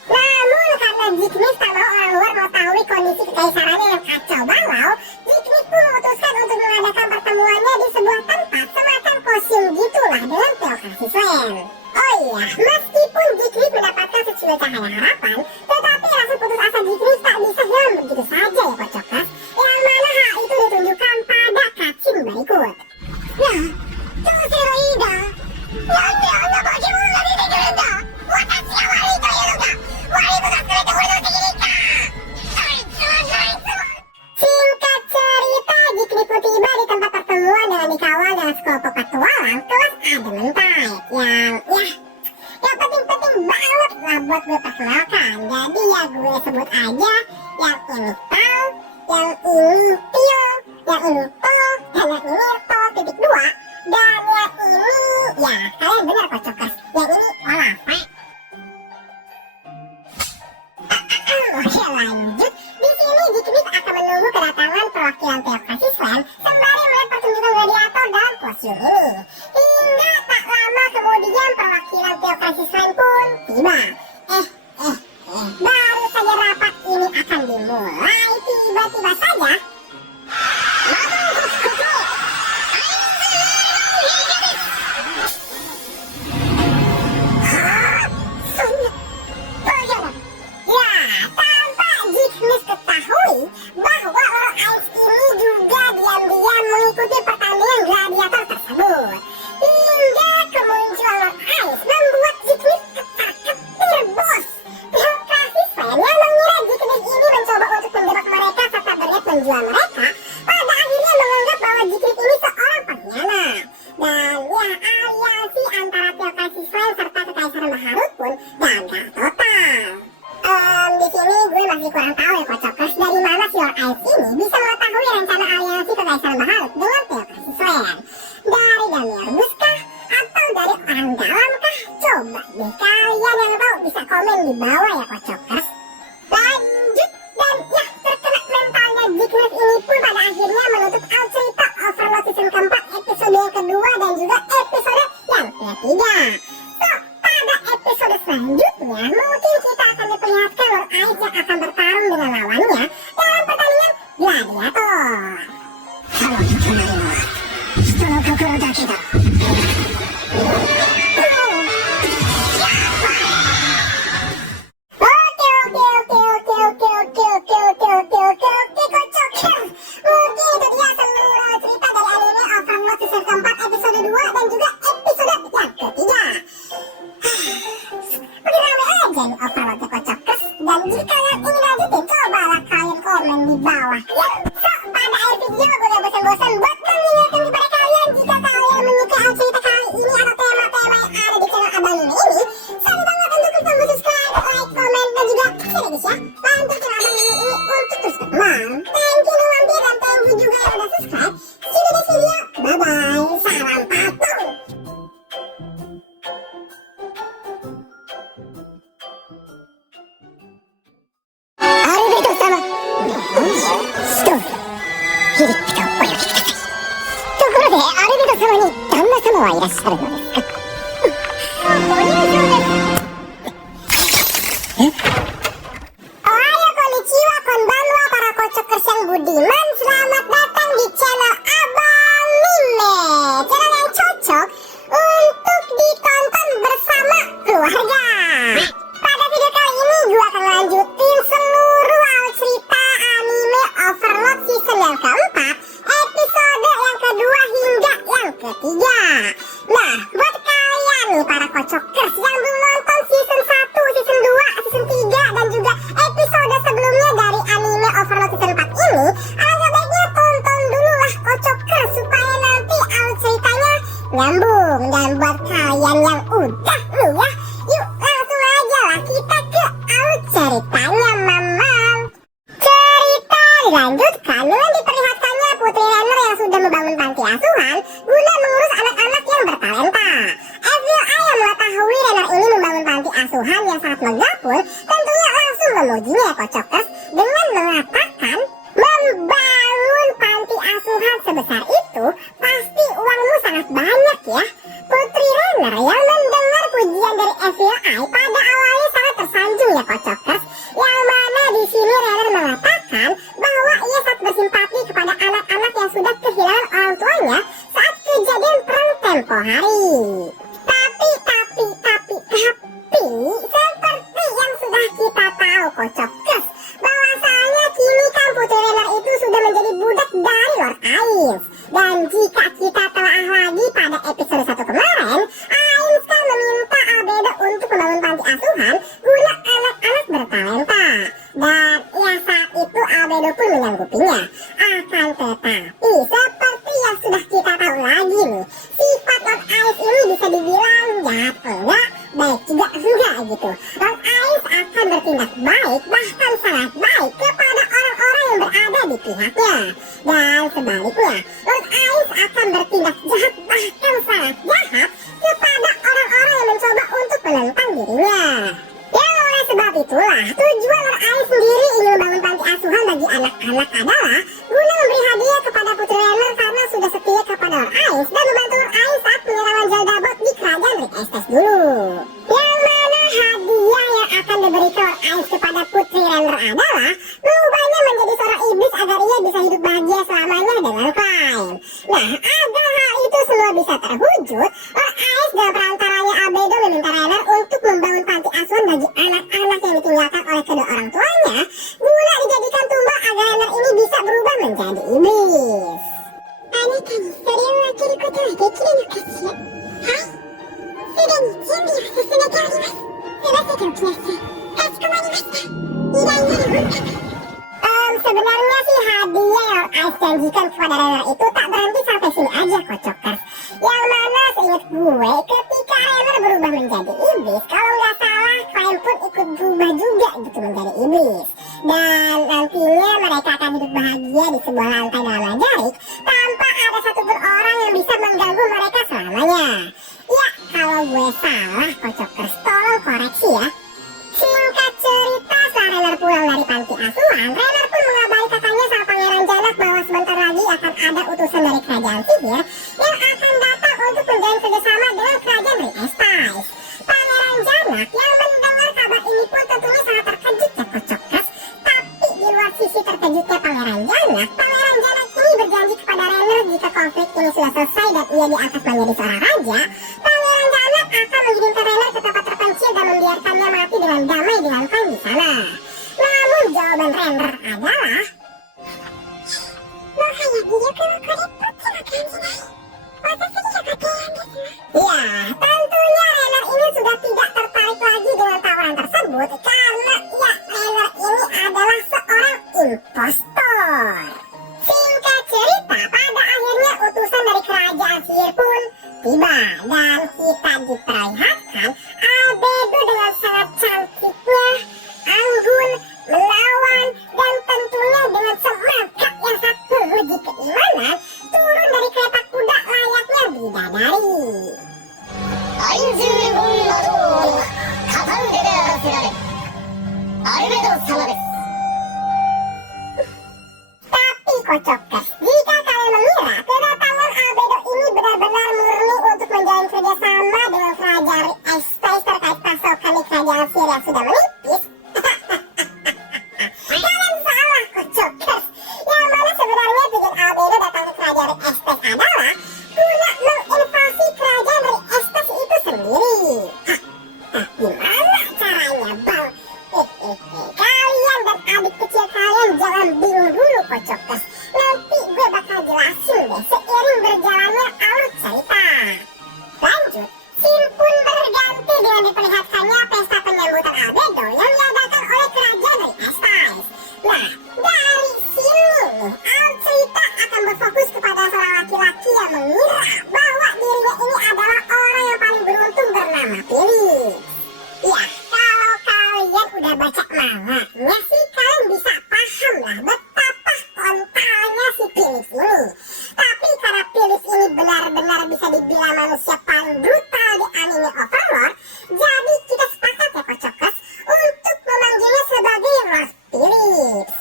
Namun karena Zignis tak mau orang luar mengetahui kondisi kekaisarannya yang kacau balau, Zignis pun memutuskan untuk mengadakan pertemuannya di sebuah tempat semacam kosium gitulah dengan teokrasi Swan. Oh iya, meskipun Zignis mendapatkan secuil cahaya harapan, tetapi rasa putus asa Zignis tak bisa hilang begitu saja ya Kocokers, yang mana hal itu ditunjukkan pada cutscene berikut. Nah, どうすればいいんだ？なんであんな化け物が出てくるんだ？私が悪いというのか？悪いことは全て俺の責任か？Singkat cerita, Zignis pun tiba di tempat pertemuan dengan dikawal dengan sekelompok petualang kelas Adamantite yang penting-penting banget lah buat gue perkenalkan. Jadi ya gue sebut aja yang ini Tal, yang ini Tio, yang ini To, dan yang ini To titik 2. Dan yang ini, ya kalian benar Kocokers, yang ini Olaf. Oke lanjut, di sini Zignis akan menunggu kedatangan perwakilan teokrasi Swan sembari melihat pertunjukan gladiator dalam kosium ini. Hingga tak lama kemudian perwakilan teokrasi Swan pun tiba. Baru saja rapat ini akan dimulai, tiba-tiba saja bahwa Lord Ice ini juga diam-diam mengikuti pertandingan gladiator tersebut. Hingga kemunculan Lord Ice membuat Zignis ketar-ketir bos. Teokrasi Swan yang mengira Zignis ini mencoba untuk menjebak mereka serta berniat menjual mereka, pada akhirnya menganggap bahwa Zignis ini seorang pengkhianat. Dan ya aliansi antara teokrasi Swan serta Kekaisaran Baharut pun gagal total. Di sini gue masih kurang tahu ya Kocokers, dari mana si Lord Ice ini bisa mengetahui rencana aliansi Kekaisaran Baharut dengan teokrasi Swan. Dari Damiurgus kah? Atau dari orang dalam kah? Coba deh kalian yang tahu bisa komen di bawah ya Kocokers. Lanjut, dan ya terkena mentalnya Zignis ini pun pada akhirnya menutup out cerita Overlord season keempat episode yang kedua dan juga episode yang ketiga. So, pada episode selanjutnya mungkin kita akan diperlihatkan Lord Ice yang akan bertarung dengan lawannya dalam pertandingan gladiator. となるのは人の心だけだ。Dan jika yang ingin lanjutin, cobalah kalian komen di bawah ya. So, pada akhir video gue gak bosan-bosan buat mengingatkan kepada kalian, jika kalian menyukai cerita kali ini atau tema-tema yang ada di channel Abang Mime ini, sorry banget untuk klik tombol subscribe, like, komen, dan juga share guys ya. Bantu channel Abang Mime ini untuk terus berkembang. Thank you Mampir, dan thank you juga yang udah subscribe. See you next video, bye bye, salam patung. Ohayo konnichiwa konbanwa para kocokers yang budiman, selamat datang di channel Abang Mime, channel yang cocok untuk ditonton bersama keluarga. Pada video kali ini gue akan lanjutin seluruh alur cerita anime Overlord season yang keempat, episode yang kedua hingga yang ketiga. Nah, buat kalian nih para kocokers yang belum nonton season 1, season 2, season 3, dan juga episode sebelumnya dari anime Overlord season 4 ini, alangkah baiknya tonton dulu lah kocokers supaya nanti alur ceritanya nyambung. Dan buat kalian yang udah nih ya, yuk langsung aja lah kita ke alur ceritanya mamang. Cerita dilanjutkan dengan diperlihatkannya Putri Renner yang sudah membangun panti asuhan guna mengurus anak-anak yang bertalenta. Evil Eye yang mengetahui Renner ini membangun panti asuhan yang sangat megah pun tentunya langsung memujinya ya kocokers, dengan mengatakan, membangun panti asuhan sebesar itu pasti uangmu sangat banyak ya. Putri Renner yang mendengar pujian dari Evil Eye pada awalnya sangat tersanjung ya kocokers, yang mana di sini Renner mengatakan bahwa ia sangat bersimpati kepada anak-anak yang sudah kehilangan orang tuanya saat kejadian perang tempo hari. Tapi seperti yang sudah kita tahu kocokers, bahwasanya kini kan Putri Renner itu sudah menjadi budak dari Lord Ainz. Dan jika kita telah lagi pada episode 1 kemarin, Ainz kan meminta Albedo untuk membangun panti asuhan guna anak-anak bertalenta. Dan ya saat itu Albedo pun menyanggupinya. Akan tetapi seperti yang sudah kita tahu lagi nih, sifat Lord Ainz ini bisa dibilang jahat enggak, baik juga enggak gitu. Lord Ainz akan bertindak baik, bahkan sangat baik kepada orang-orang yang berada di pihaknya. Dan sebaliknya, Lord Ainz akan bertindak jahat, bahkan sangat jahat kepada orang-orang yang mencoba untuk menentang dirinya. Ya oleh sebab itulah, tujuan Lord Ainz sendiri ingin membangun panti asuhan bagi anak-anak adalah guna memberi hadiah kepada Putri Renner karena sudah setia kepada Lord Ainz dan membantu Lord Ainz saat penyerangan Zeldabot di kerajaan Rick Estes dulu. Yang mana hadiah yang akan diberikan Lord Ainz kepada Putri Renner adalah mengubahnya menjadi seorang iblis agar ia bisa hidup bahagia selamanya dengan Clyde. Nah, agar hal itu semua bisa terwujud, Lord Ainz dan perantaranya Albedo meminta Renner untuk membangun panti asuhan bagi anak-anak yang ditinggalkan oleh kedua orang tuanya guna dijadikan tumbal agar Renner ini bisa berubah menjadi iblis. Sebenarnya sih hadiah yang Ainz janjikan kepada Renner itu tak berhenti sampai sini aja kocokers. Yang mana seingat gue ketika Renner berubah menjadi iblis, kalau nggak salah Clyde pun ikut berubah juga gitu menjadi iblis. Dan nantinya mereka akan hidup bahagia di sebuah lantai dalam Majarik tanpa ada satupun orang yang bisa mengganggu mereka selamanya. Ya kalau gue salah kocokers, tolong koreksi ya. Singkat cerita, setelah Renner pulang dari panti asuhan, Renner pun mengabari kakaknya sama Pangeran Janak bahwa sebentar lagi akan ada utusan dari kerajaan sihir yang akan datang untuk menjalin kerjasama dengan kerajaan Rick Estes. Pangeran Janak yang mendengar kabar ini pun tentunya sangat terkejut ya kocokers. Tapi di luar sisi terkejutnya Pangeran Janak ini berjanji kepada Renner jika konflik ini sudah selesai dan ia diangkat menjadi seorang raja, Pangeran Ganak akan mengirimkan Rainer ke tempat terpencil dan membiarkannya mati dengan damai dengan Fine di sana. Namun jawaban Rainer adalah, ya, tentunya Rainer ini sudah tidak tertarik lagi dengan tawaran tersebut karena ya, Rainer ini adalah seorang impostor. Singkat cerita, pada akhirnya utusan dari kerajaan sihir pun tiba dan kita diperlihatkan Albedo dengan sangat cantiknya, anggun, menawan, dan tentunya dengan semangat yang sangat menguji keimanan turun dari kereta kuda layaknya bidadari. アインズールゴンなどを片腕で荒らせられるアルベド様です。 Tapi kocokers, jika kalian mengira kedatangan Albedo ini benar-benar murni untuk menjalin kerjasama dengan kerajaan Estes terkait pasokan di kerajaan sihir yang sudah menipis, kalian salah kocokers. Yang mana sebenarnya tujuan Albedo datang ke kerajaan Estes adalah guna menginvasi kerajaan dari Estes itu sendiri. Gimana caranya, Bang? Kalian dan adik kecil kalian jangan bingung dulu, kocokers. Nanti gue bakal jelasin deh seiring berjalannya alur cerita. Lanjut, scene pun berganti dengan diperlihatkannya pesta penyambutan Albedo yang diadakan oleh kerajaan dari Estes. Nah, dari sini nih, alur cerita akan berfokus kepada seorang laki-laki yang mengira bahwa dirinya ini adalah orang yang paling beruntung bernama Philip. Ya, kalau kalian udah baca manganya sih, kalian bisa paham lah betapa kontalnya si Philip ini. Tapi karena Philip ini benar-benar bisa dibilang manusia paling brutal di anime Overlord, jadi kita sepakat ya kocokers untuk memanggilnya sebagai Lord Phillips.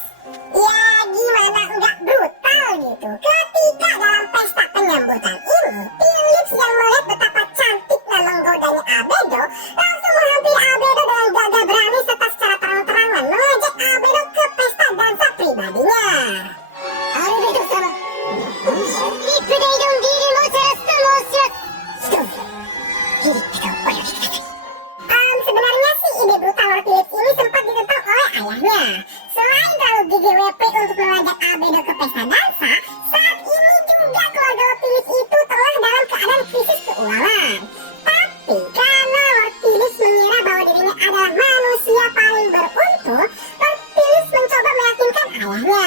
Ya gimana enggak brutal gitu ketika dalam pesta penyambutan ini Phillips yang melihat betapa cantik dan menggodanya Albedo langsung menghampiri Albedo dengan gagah berani serta secara terang-terangan mengajak Albedo ke pesta dansa pribadinya. アルベド様、リップデイドンビールモセラスと申します。どうぞフィリップとお呼びください。 Sebenarnya sih ide brutal Lord Phillips ini sempat ditentang oleh ayahnya. Selain terlalu gigi WP untuk mengajak Albedo ke pesta dansa, saat ini juga keluarga Lord Phillips itu tengah dalam keadaan krisis keuangan. Tapi karena Lord Phillips mengira bahwa dirinya adalah manusia paling beruntung, Lord Phillips mencoba meyakinkan ayahnya.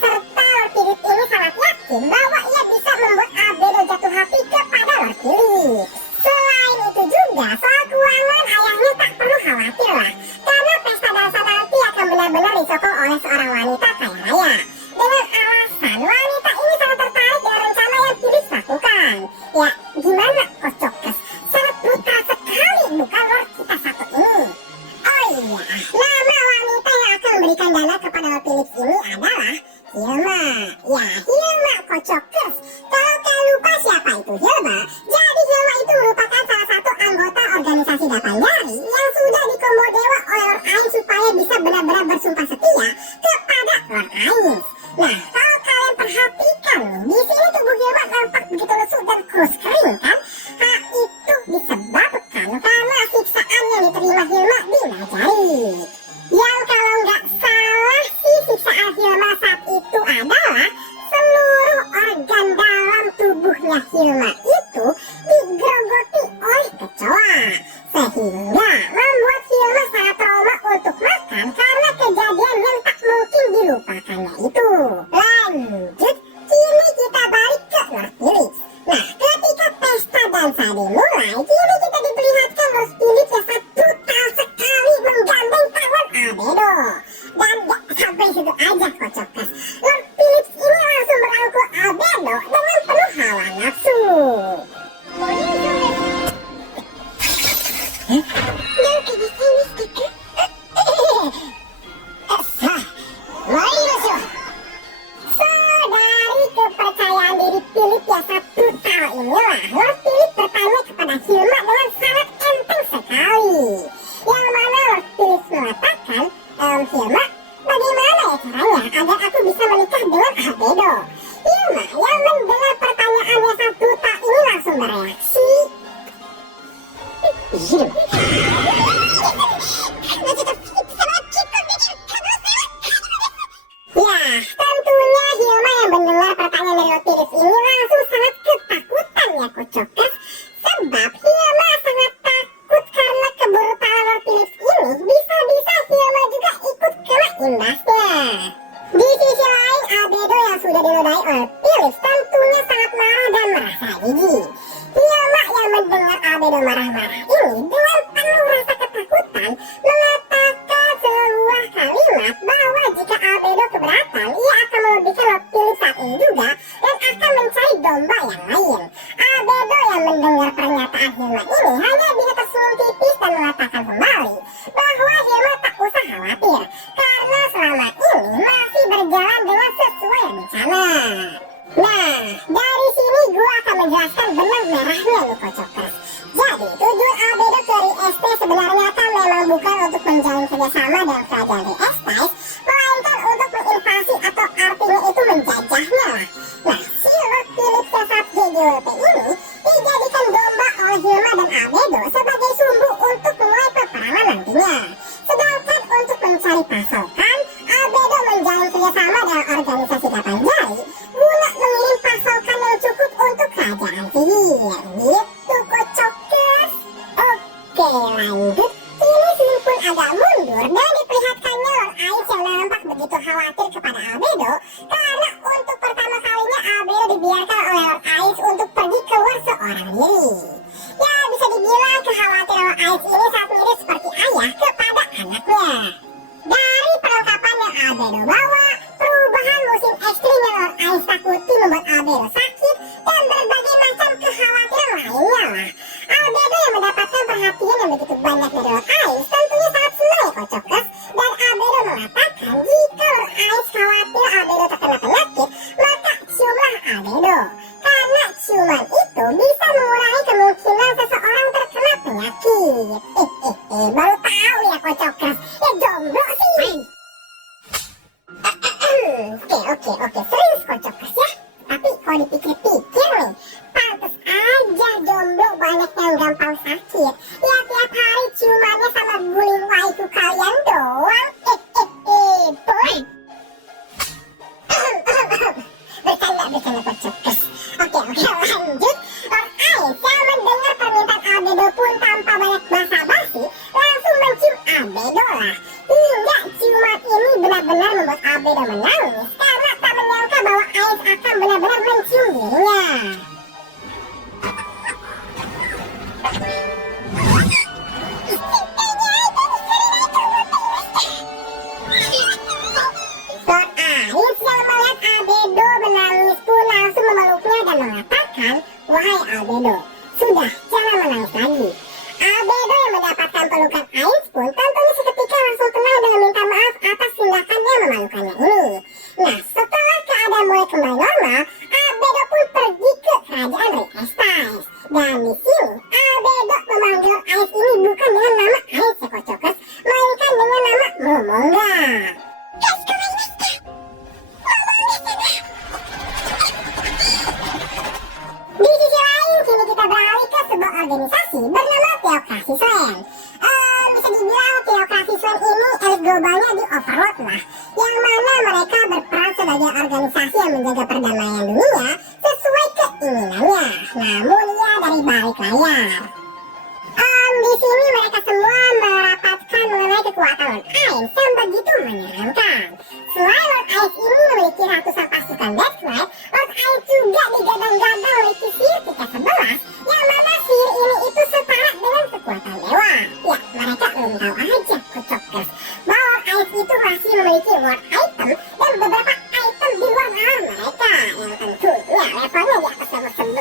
Serta Lord Phillips ini sangat yakin bahwa ia bisa membuat Albedo jatuh hati kepada Lord Phillips. Selain itu juga, soal keuangan ayahnya tak perlu khawatir lah, karena pesta dansa nanti akan benar-benar disokong oleh seorang wanita kaya raya. Dengan alasan wanita ini sangat tertarik dengan rencana yang Phillips lakukan. Ya, gimana kocokers? Sangat brutal sekali bukan Lord kita satu ini? Oh iya, nama wanita yang akan memberikan dana kepada Lord Phillips ini adalah Hilma. Ya, Hilma kocokers. Kalau kalian lupa siapa itu Hilma, jadi Hilma itu merupakan salah satu anggota organisasi Delapan Jari yang sudah dikombo dewa oleh Lord Ainz supaya bisa benar-benar bersumpah setia kepada Lord Ainz. Nah, kalau kalian perhatikan nih, di sini tubuh Hilma nampak begitu lesu dan kurus kering kan? Hal itu disebabkan karena siksaan yang diterima Hilma di Najari. Yang kalau nggak salah sih siksaan Hilma saat itu adalah seluruh organ dalam tubuhnya Hilma itu digerogoti oleh kecoa, sehingga membuat Hilma sangat trauma untuk makan karena kejadian yang tak mungkin dilupakannya itu. Lanjut, kini kita balik ke Lord Phillips. Nah, ketika pesta dansa dimulai, kini kita diperlihatkan Lord Phillips yang sangat brutal sekali menggandeng tangan Albedo. Dan gak sampai situ aja kocokers, Lord Phillips ini langsung merangkul Albedo dengan penuh hawa nafsu. Dari kepercayaan diri Philip yang sangat brutal inilah, Lord Philip bertanya kepada Hilma dengan sangat enteng sekali. Yang mana Lord Philip mengatakan, Hilma, bagaimana ya caranya agar aku bisa menikah dengan Albedo? Hilma yang mendengar pertanyaan merasa jijik. Hyoma yang mendengar Albedo marah-marah ini dengan penuh rasa ketakutan mengatakan sebuah kalimat bahwa jika Albedo keberatan, ia akan melebihkan Lord Philip saat ini juga dan akan mencari domba yang lain. Albedo yang mendengar pernyataan Hyoma ini hanya bisa tersenyum tipis dan mengatakan kembali bahwa Hyoma tak usah khawatir karena selama ini masih berjalan dengan sesuai rencana. Nah, dari sini gua akan menjelaskan benang merahnya nih Kocokers. Jadi, tujuan Albedo ke Rieste sebenarnya kan memang bukan untuk menjalin kerjasama dengan kerajaan Rieste, melainkan untuk menginvasi atau artinya itu menjajahnya lah. Nah, si Lord Philip JJWP ini dijadikan domba oleh Hyoma dan Albedo sebagai sumbu untuk mulai peperangan nantinya. Sedangkan untuk mencari pasokan, Albedo menjalin kerjasama dengan organisasi Kapanjari guna mengirim pasokan yang cukup untuk kerajaan sihir. Gitu Kocokers. Oke, lanjut. Kini Shin pun agak mundur dan diperlihatkannya Lord Ais yang nampak begitu khawatir kepada Albedo karena untuk pertama kalinya Albedo dibiarkan oleh Lord Ais untuk pergi keluar seorang diri. Ya, bisa dibilang kekhawatiran Lord Ais ini saat mirip seperti ayah kepada anaknya. Dari perlengkapan yang Albedo bawa, perubahan musim ekstrim yang Lord Ais takuti membuat Albedo sakit dan berbagai macam kekhawatiran lainnya lah. Albedo yang mendapatkan perhatian yang begitu banyak dari Lord Ais tentunya sangat senang ya Kocokers. Dan Albedo mengatakan jika Lord Ais khawatir Albedo terkena penyakit, maka ciumlah Albedo. Karena ciuman itu bisa mengurangi kemungkinan seseorang terkena penyakit. Baru tahu ya Kocokers. Ya jomblo sih. Oke, serius Kocokers ya. Tapi kalau dipikir-pikir nih, pantes aja jomblo banyak yang gampang sakit. Ya tiap hari ciumannya sama guling waifu kalian doang. Boy. Bercanda Kocokers. Oke, lanjut. Lord Ais yang mendengar permintaan Albedo pun tanpa banyak basa-basi langsung mencium Albedo lah. Hingga ciuman ini benar-benar membuat Albedo menangis karena tak menyangka bahwa Ais akan benar-benar mencium dirinya. Lord Ais yang melihat Albedo menangis pun langsung memeluknya dan mengatakan, "Wahai Albedo, sudah jangan menangis lagi." Albedo yang mendapatkan pelukan Ais pun tentunya seketika langsung tenang dengan minta maaf atas tindakan yang memalukannya ini. Nah, setelah keadaan mulai kembali normal, Albedo pun pergi ke kerajaan Rieste. Dan di sini Albedo memanggil Ais ini bukan dengan nama Ais ya Kocokers, melainkan dengan nama Momonga. Di sisi lain, kini kita beralih ke sebuah organisasi bernama Theocracy Slam. Bisa dibilang Theocracy Slam ini elit globalnya di Overlord lah, yang mana mereka berperan sebagai organisasi yang menjaga perdamaian dunia sesuai keinginannya, namun ya dari balik layar. Di sini mereka semua merapatkan mengenai kekuatan Lord Ais yang begitu menyeramkan. Selain Lord Ais ini memiliki ratusan pasukan Death Knight, Lord Ais juga digadang-gadang memiliki sihir tingkat 11, yang mana sihir ini itu setara dengan kekuatan dewa. Ya, mereka belum tahu aja Kocokers bahwa Lord Ais itu masih memiliki ward item dan beberapa item di luar nalar mereka, yang tentunya levelnya di atas level 11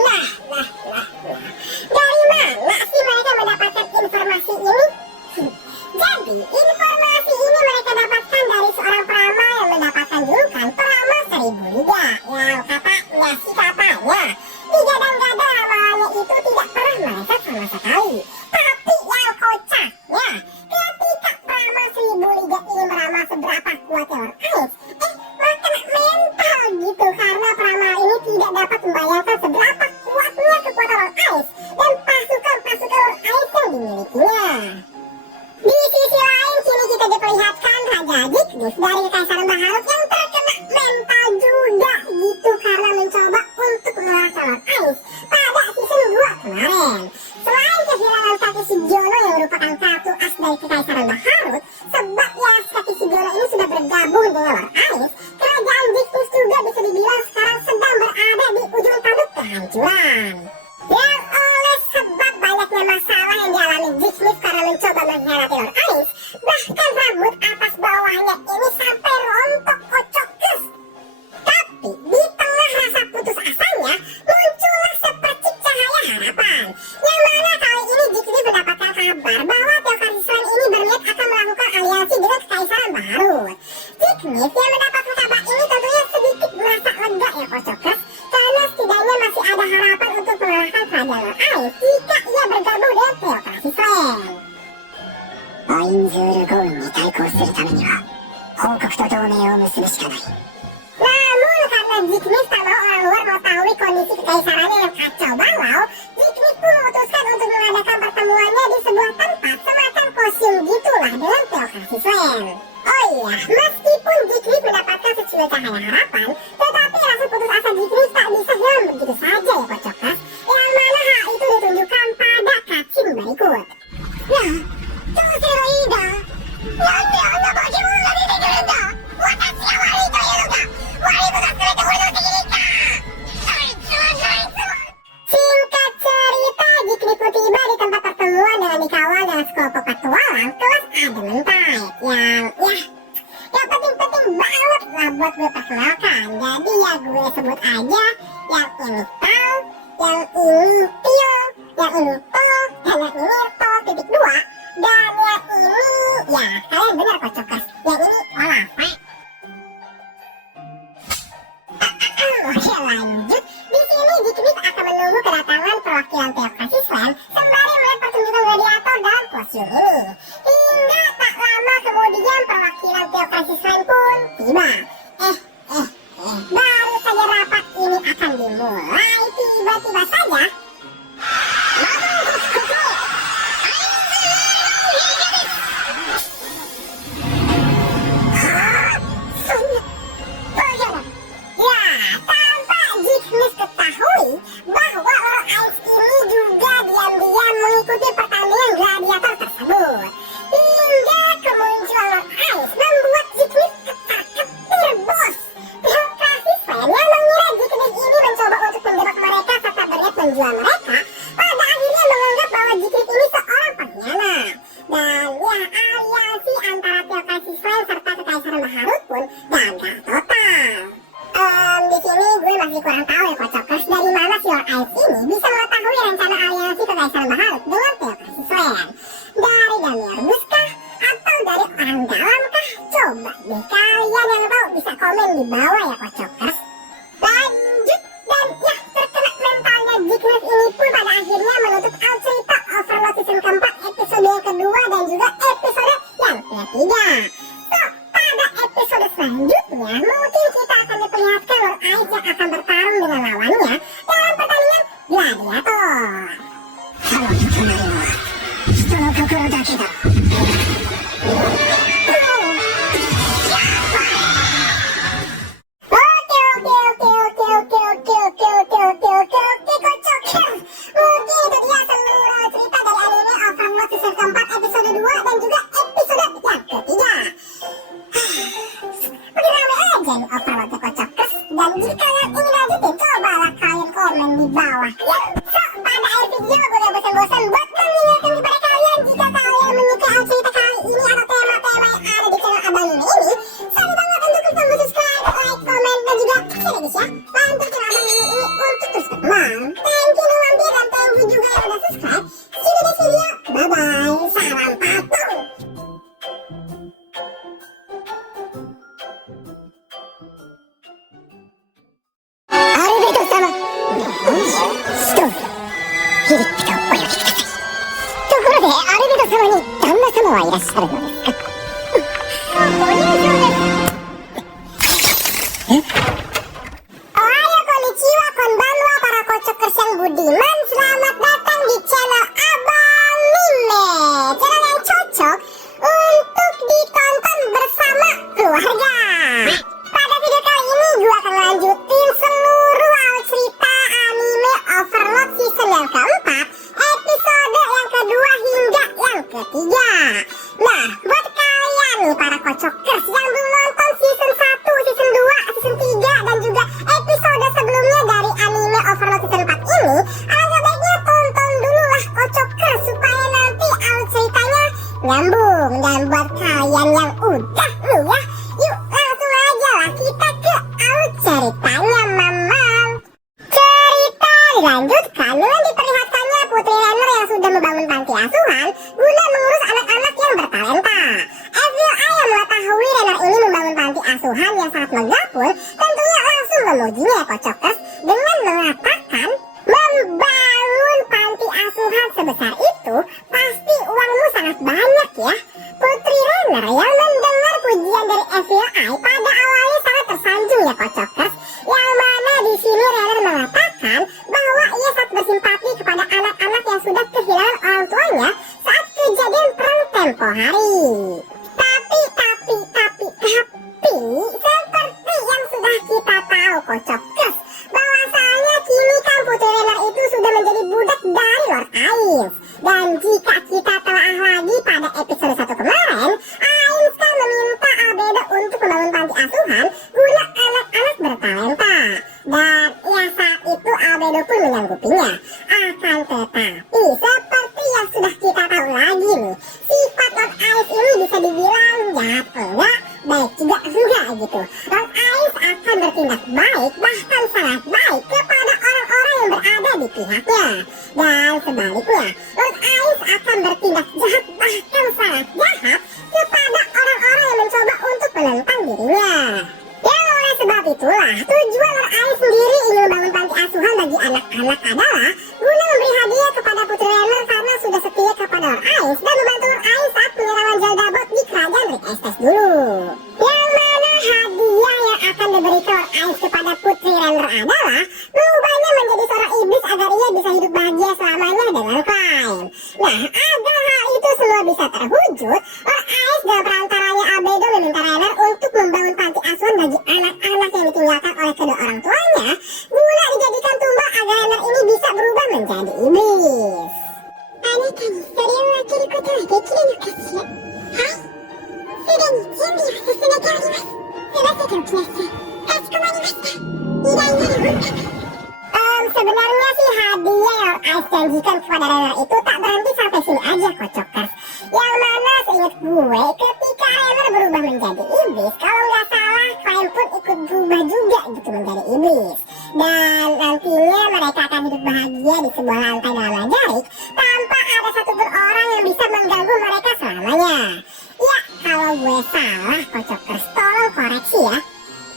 lah. Dari mana sih mereka mendapatkan informasi ini? Jadi, informasi ini mereka dapatkan dari seorang peramal yang mendapatkan julukan peramal 1000 liga. Yang katanya digadang-gadang ramalannya itu tidak pernah meleset sama sekali. Tapi yang kocaknya, ketika peramal 1000 liga ini meramal seberapa kuatnya Lord Ais, malah kena mental gitu karena peramal ini tidak dapat membayangkan seberapa kuatnya kekuatan Lord Ais dan pasukan-pasukan Lord Ais yang dimilikinya. Di sisi lain, kini kita diperlihatkan Raja Zigdus dari Kekaisaran Baharut yang terkena mental juga gitu karena mencoba kehancuran. Yang oleh sebab banyaknya masalah yang dialami Dick Smith karena mencoba mengkhianati Lord Ice, bahkan rambut atas bawahnya ini sampai rontok kocokes. Tapi di tengah rasa putus asanya, muncullah sepercik cahaya harapan. Yang mana kali ini Dick Smith mendapatkan kabar bahwa Theocracy Slam ini berniat akan melakukan aliansi dengan Kekaisaran Baharut. Dick Smith yang mendapatkan kabar ini tentunya sedikit merasa lega ya kocokes, karena setidaknya masih ada harapan untuk mengalahkan kerajaan Lord Ice jika ia bergabung dengan Theocracy Slam. アインズール・ゴウンに対抗するためには王国と同盟を結ぶしかない。 Namun karena Dick Smith tak mau orang luar mengetahui kondisi kekaisarannya yang kacau balau, Dick Smith pun memutuskan untuk mengadakan pertemuannya di sebuah tempat semacam kostum gitulah dengan Theocracy Slam. Oh iya, meskipun Dick Smith mendapatkan secuil cahaya harapan, tetapi rasa putus asa Dick Smith tak bisa hilang begitu saja ya kocokers. Yang mana hal itu ditunjukkan pada cutscene berikut. どうすればいいんだ。なんであんな化け物が出てくるんだ。私が悪いというのか。悪いことは全て俺の責任だ。そいつはそいつは。 Singkat cerita, Dick Smith tiba di tempat pertemuan dengan dikawal dengan sekelompok petualang kelas Adamantite yang penting-penting banget lah buat gue perkenalkan. Jadi ya gue sebut aja yang ini Tal, yang ini Tio, yang ini To, dan yang ini To titik 2. Dan yang ini, ya kalian benar kocokers, yang ini Olaf. Oke lanjut, di sini Dick Smith akan menunggu kedatangan perwakilan Theocracy Slam sembari melihat pertunjukan gladiator dalam kostum ini. Hingga tak lama kemudian perwakilan Theocracy Slam pun tiba. Baru saja rapat ini akan dimulai, tiba-tiba saja bahwa Lord Ice ini juga diam-diam mengikuti pertandingan gladiator tersebut. Hingga kemunculan Lord Ice membuat Dick Smith ketar-ketir bos. Theocracy Slam yang mengira Dick Smith ini mencoba untuk menjebak mereka serta berniat menjual mereka, pada akhirnya menganggap bahwa Dick Smith ini seorang pengkhianat. Dan ya, aliansi antara Theocracy Slam serta Kekaisaran Baharut pun gagal total. Di sini gue masih kurang tahu ya kocokers, dari mana si Lord Ice ini bisa mengetahui rencana aliansi Kekaisaran Baharut dengan Theocracy Slam. Dari Damiurgus kah? Atau dari orang dalam kah? Coba deh kalian yang tahu bisa komen di bawah ya kocokers. Lanjut, dan ya terkena mentalnya Dick Smith ini pun pada akhirnya menutup cerita Overlord season keempat episode yang kedua dan juga episode yang ketiga. So, pada episode selanjutnya mungkin kita akan diperlihatkan Lord Ice yang akan bertarung dengan lawannya dalam pertandingan gladiator. 彼女となるのは人の心だけだ。 Dan jika yang ingin lanjutin, cobalah kalian komen di bawah ya. So, pada akhir video gue gak bosan-bosan buat mengingatkan kepada kalian, jika kalian menyukai cerita kali ini atau tema-tema yang ada di channel Abang Mime ini, sorry banget untuk klik tombol subscribe, like, komen, dan juga share guys ya. Bantu channel Abang Mime ini untuk terus berkembang. Thank you Mampir, dan thank you juga yang udah subscribe. See you di next video, bye bye, salam patung. Ohayo konnichiwa konbanwa para kocokers yang budiman, selamat datang di channel Abang Mime, channel yang cocok untuk ditonton bersama keluarga. Pada video kali ini gue akan lanjutin seluruh alur cerita anime Overlord season yang keempat, episode yang kedua hingga yang ketiga. Nah, buat kalian nih para kocokers yang belum nonton season 1, season 2, season 3 dan juga episode sebelumnya dari anime Overlord season dilanjutkan dengan diperlihatkannya Putri Renner yang sudah membangun panti asuhan guna mengurus anak-anak yang bertalenta. FYI yang mengetahui Renner ini membangun panti asuhan yang sangat megah pun tentunya langsung memujinya Kocokers dengan mengatakan, membangun panti asuhan sebesar itu pasti uangmu sangat banyak ya. Putri Renner yang mendengar pujian dari FYI pada awalnya sangat tersanjung ya Kocokers, yang mana di sini Renner mengatakan bahwa ia sangat bersimpati kepada anak-anak yang sudah kehilangan orang tuanya saat kejadian perang tempo hari. Tapi seperti yang sudah kita tahu Kocokers, bahwasanya kini kan Putri Renner itu sudah menjadi budak dari Lord Ainz. Dan jika kita telah lagi pada episode 1 kemarin, Ainz kan meminta Albedo untuk membangun panti asuhan guna anak-anak bertalenta. Dan ya saat itu Albedo pun menyanggupinya. Akan tetapi seperti yang sudah kita tahu lagi nih, sifat Lord Ainz ini bisa dibilang jahat enggak, baik juga enggak gitu. Lord Ainz akan bertindak baik, bahkan sangat baik kepada orang-orang yang berada di pihaknya. Dan sebaliknya, Lord Ainz akan bertindak jahat, bahkan sangat jahat kepada orang-orang yang mencoba untuk menentang dirinya. Ya oleh sebab itulah, tujuan Lord Ainz sendiri ingin membangun panti asuhan bagi anak-anak adalah guna memberi hadiah kepada Putri Renner karena sudah setia kepada Lord Ainz dan membantu Lord Ainz saat penyerangan Jaldabot di kerajaan Rick Estes dulu. Yang mana hadiah yang akan diberikan Lord Ainz kepada Putri Renner adalah mengubahnya menjadi seorang iblis agar ia bisa hidup bahagia selamanya dengan Clyde. Nah, agar hal itu semua bisa terwujud, Lord Ainz dan perantaranya Albedo meminta Renner untuk membangun panti asuhan bagi anak-anak yang ditinggalkan oleh kedua orang tuanya guna dijadikan tumbal agar Renner ini bisa berubah menjadi iblis. あなたにそれを開けることはできるのかしら。はい、すでに準備を進めております。済ませておきなさい。かしこまりました。依頼より本格。 Sebenarnya sih hadiah yang Lord Ainz janjikan kepada Renner itu tak berhenti sampai sini aja Kocokers. Yang mana seingat gue ketika Renner berubah menjadi iblis, kalau nggak salah Clyde pun ikut berubah juga gitu menjadi iblis. Dan nantinya mereka akan hidup bahagia di sebuah lantai dalam Majarik tanpa ada satupun orang yang bisa mengganggu mereka selamanya. Ya kalau gue salah Kocokers, tolong koreksi ya.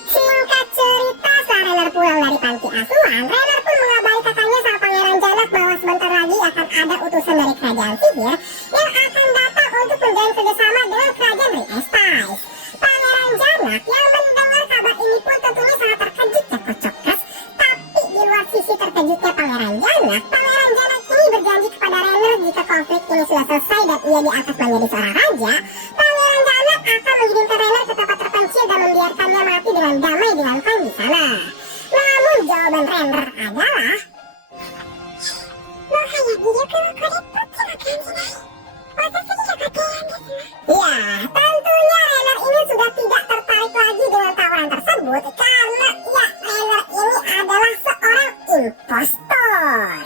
Singkat cerita, setelah Renner pulang dari panti asuhan, Renner pun mengabari kakaknya sama Pangeran Janak bahwa sebentar lagi akan ada utusan dari kerajaan sihir yang akan datang untuk menjalin kerjasama dengan kerajaan Rick Estes. Pangeran Janak yang mendengar kabar ini pun tentunya sangat terkejut ya Kocokers. Tapi di luar sisi terkejutnya Pangeran Janak ini berjanji kepada Renner jika konflik ini sudah selesai dan ia diangkat menjadi seorang raja, Pangeran Janak akan mengirimkan Renner ke tempat terpencil dan membiarkannya mati dengan damai dengan Clyde di sana. Namun jawaban Renner adalah, もはや魅力はこれっぽっちも感じない。遅すぎるご提案ですわ。 ya tentunya Renner ini sudah tidak tertarik lagi dengan tawaran tersebut karena ya Renner ini adalah seorang impostor.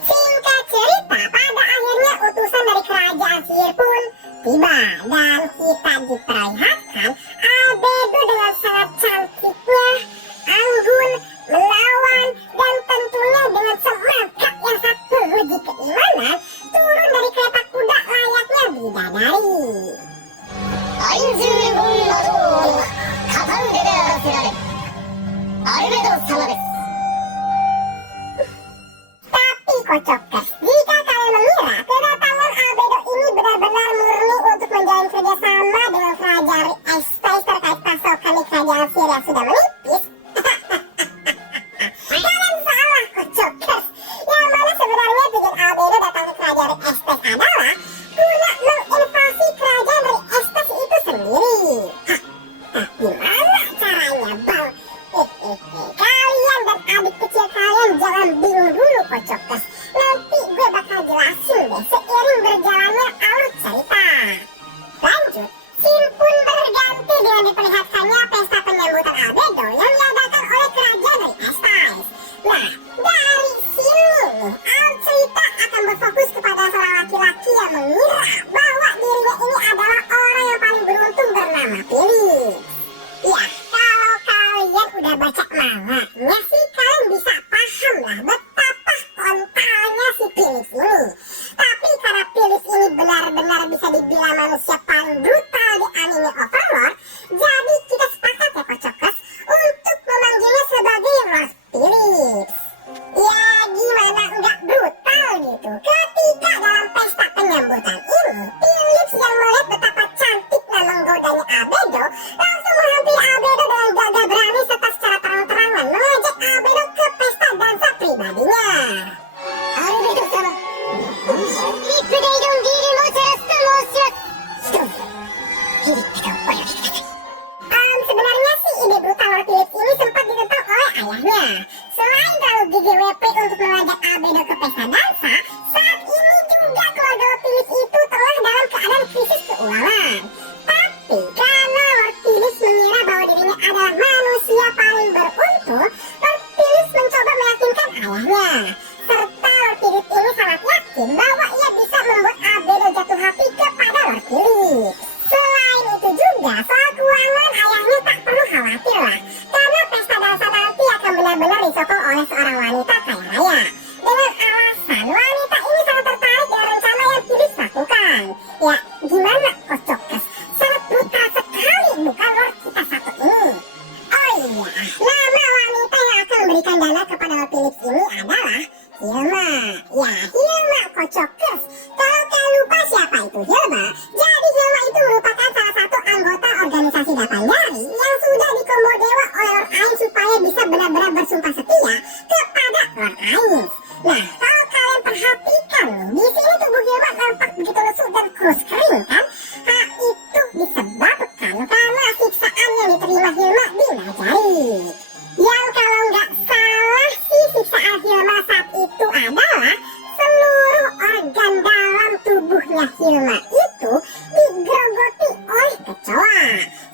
Singkat cerita, pada akhirnya utusan dari kerajaan sihir pun tiba dan kita diperlihatkan Albedo dengan sangat cantiknya, anggun, menawan, dan tentunya dengan semangat yang sangat memuji keimanan turun dari kereta kuda layaknya bidadari. アインズーゴンなどを片腕で荒らせられるアルベド様です。 Tapi Kocokers, jika kalian mengira kedatangan Albedo ini benar-benar murni untuk menjalin kerjasama dengan kerajaan Rick Estes terkait pasokan di kerajaan sihir yang sudah menipis, kalian salah Kocokers. Yang mana sebenarnya tujuan Albedo datang ke kerajaan Rick Estes adalah guna menginvasi kerajaan Rick Estes itu sendiri. Gimana caranya bang? Kalian dan adik kecil kalian jangan bingung dulu Kocokers. Nanti gue bakal jelasin deh seiring berjalannya alur cerita. Lanjut, scene pun berganti dengan diperlihatkannya pesta penyambutan Albedo yang diadakan oleh kerajaan Rick Estes. Nah, dari sini nih, alur cerita akan berfokus kepada seorang laki-laki yang mengira bahwa dirinya ini adalah orang yang paling beruntung bernama Felix. Ya, kalau kalian udah baca manganya sih kalian bisa paham lah betapa JWP untuk mengajak Albedo ke pesta dansa, saat ini juga keluarga Lord Phillips itu tengah dalam keadaan krisis keuangan. Tapi karena Lord Phillips mengira bahwa dirinya adalah manusia paling beruntung, Lord Phillips mencoba meyakinkan ayahnya. Serta Lord Phillips ini sangat yakin bahwa ia bisa membuat Albedo jatuh hati kepada Lord Phillips. Selain itu juga, soal keuangan ayahnya tak perlu khawatir lah, karena pesta dansa nanti akan benar-benar disokong oleh seorang wanita kaya raya. Dengan alasan wanita ini sangat tertarik dengan rencana yang Phillips lakukan. Ya, gimana Kocokes? Sangat brutal sekali bukan Lord kita satu ini? Oh iya, nama wanita yang akan memberikan dana kepada Lord Phillips ini adalah Hilma. Ya, Hilma Kocokes. Kalau kalian lupa siapa itu Hilma, jadi Hilma itu merupakan salah satu anggota organisasi Delapan Jari yang sudah dikombodewa oleh Lord Ainz supaya bisa benar-benar bersumpah setia kepada Lord Ainz. Nah, kalau kalian perhatikan nih, di sini tubuh Hilma nampak begitu lesu dan kurus kering kan? Hal itu disebabkan karena siksaan yang diterima Hilma di Najari. Yang kalau nggak salah sih siksaan Hilma saat itu adalah seluruh organ dalam tubuhnya Hilma itu digerogoti oleh kecoa,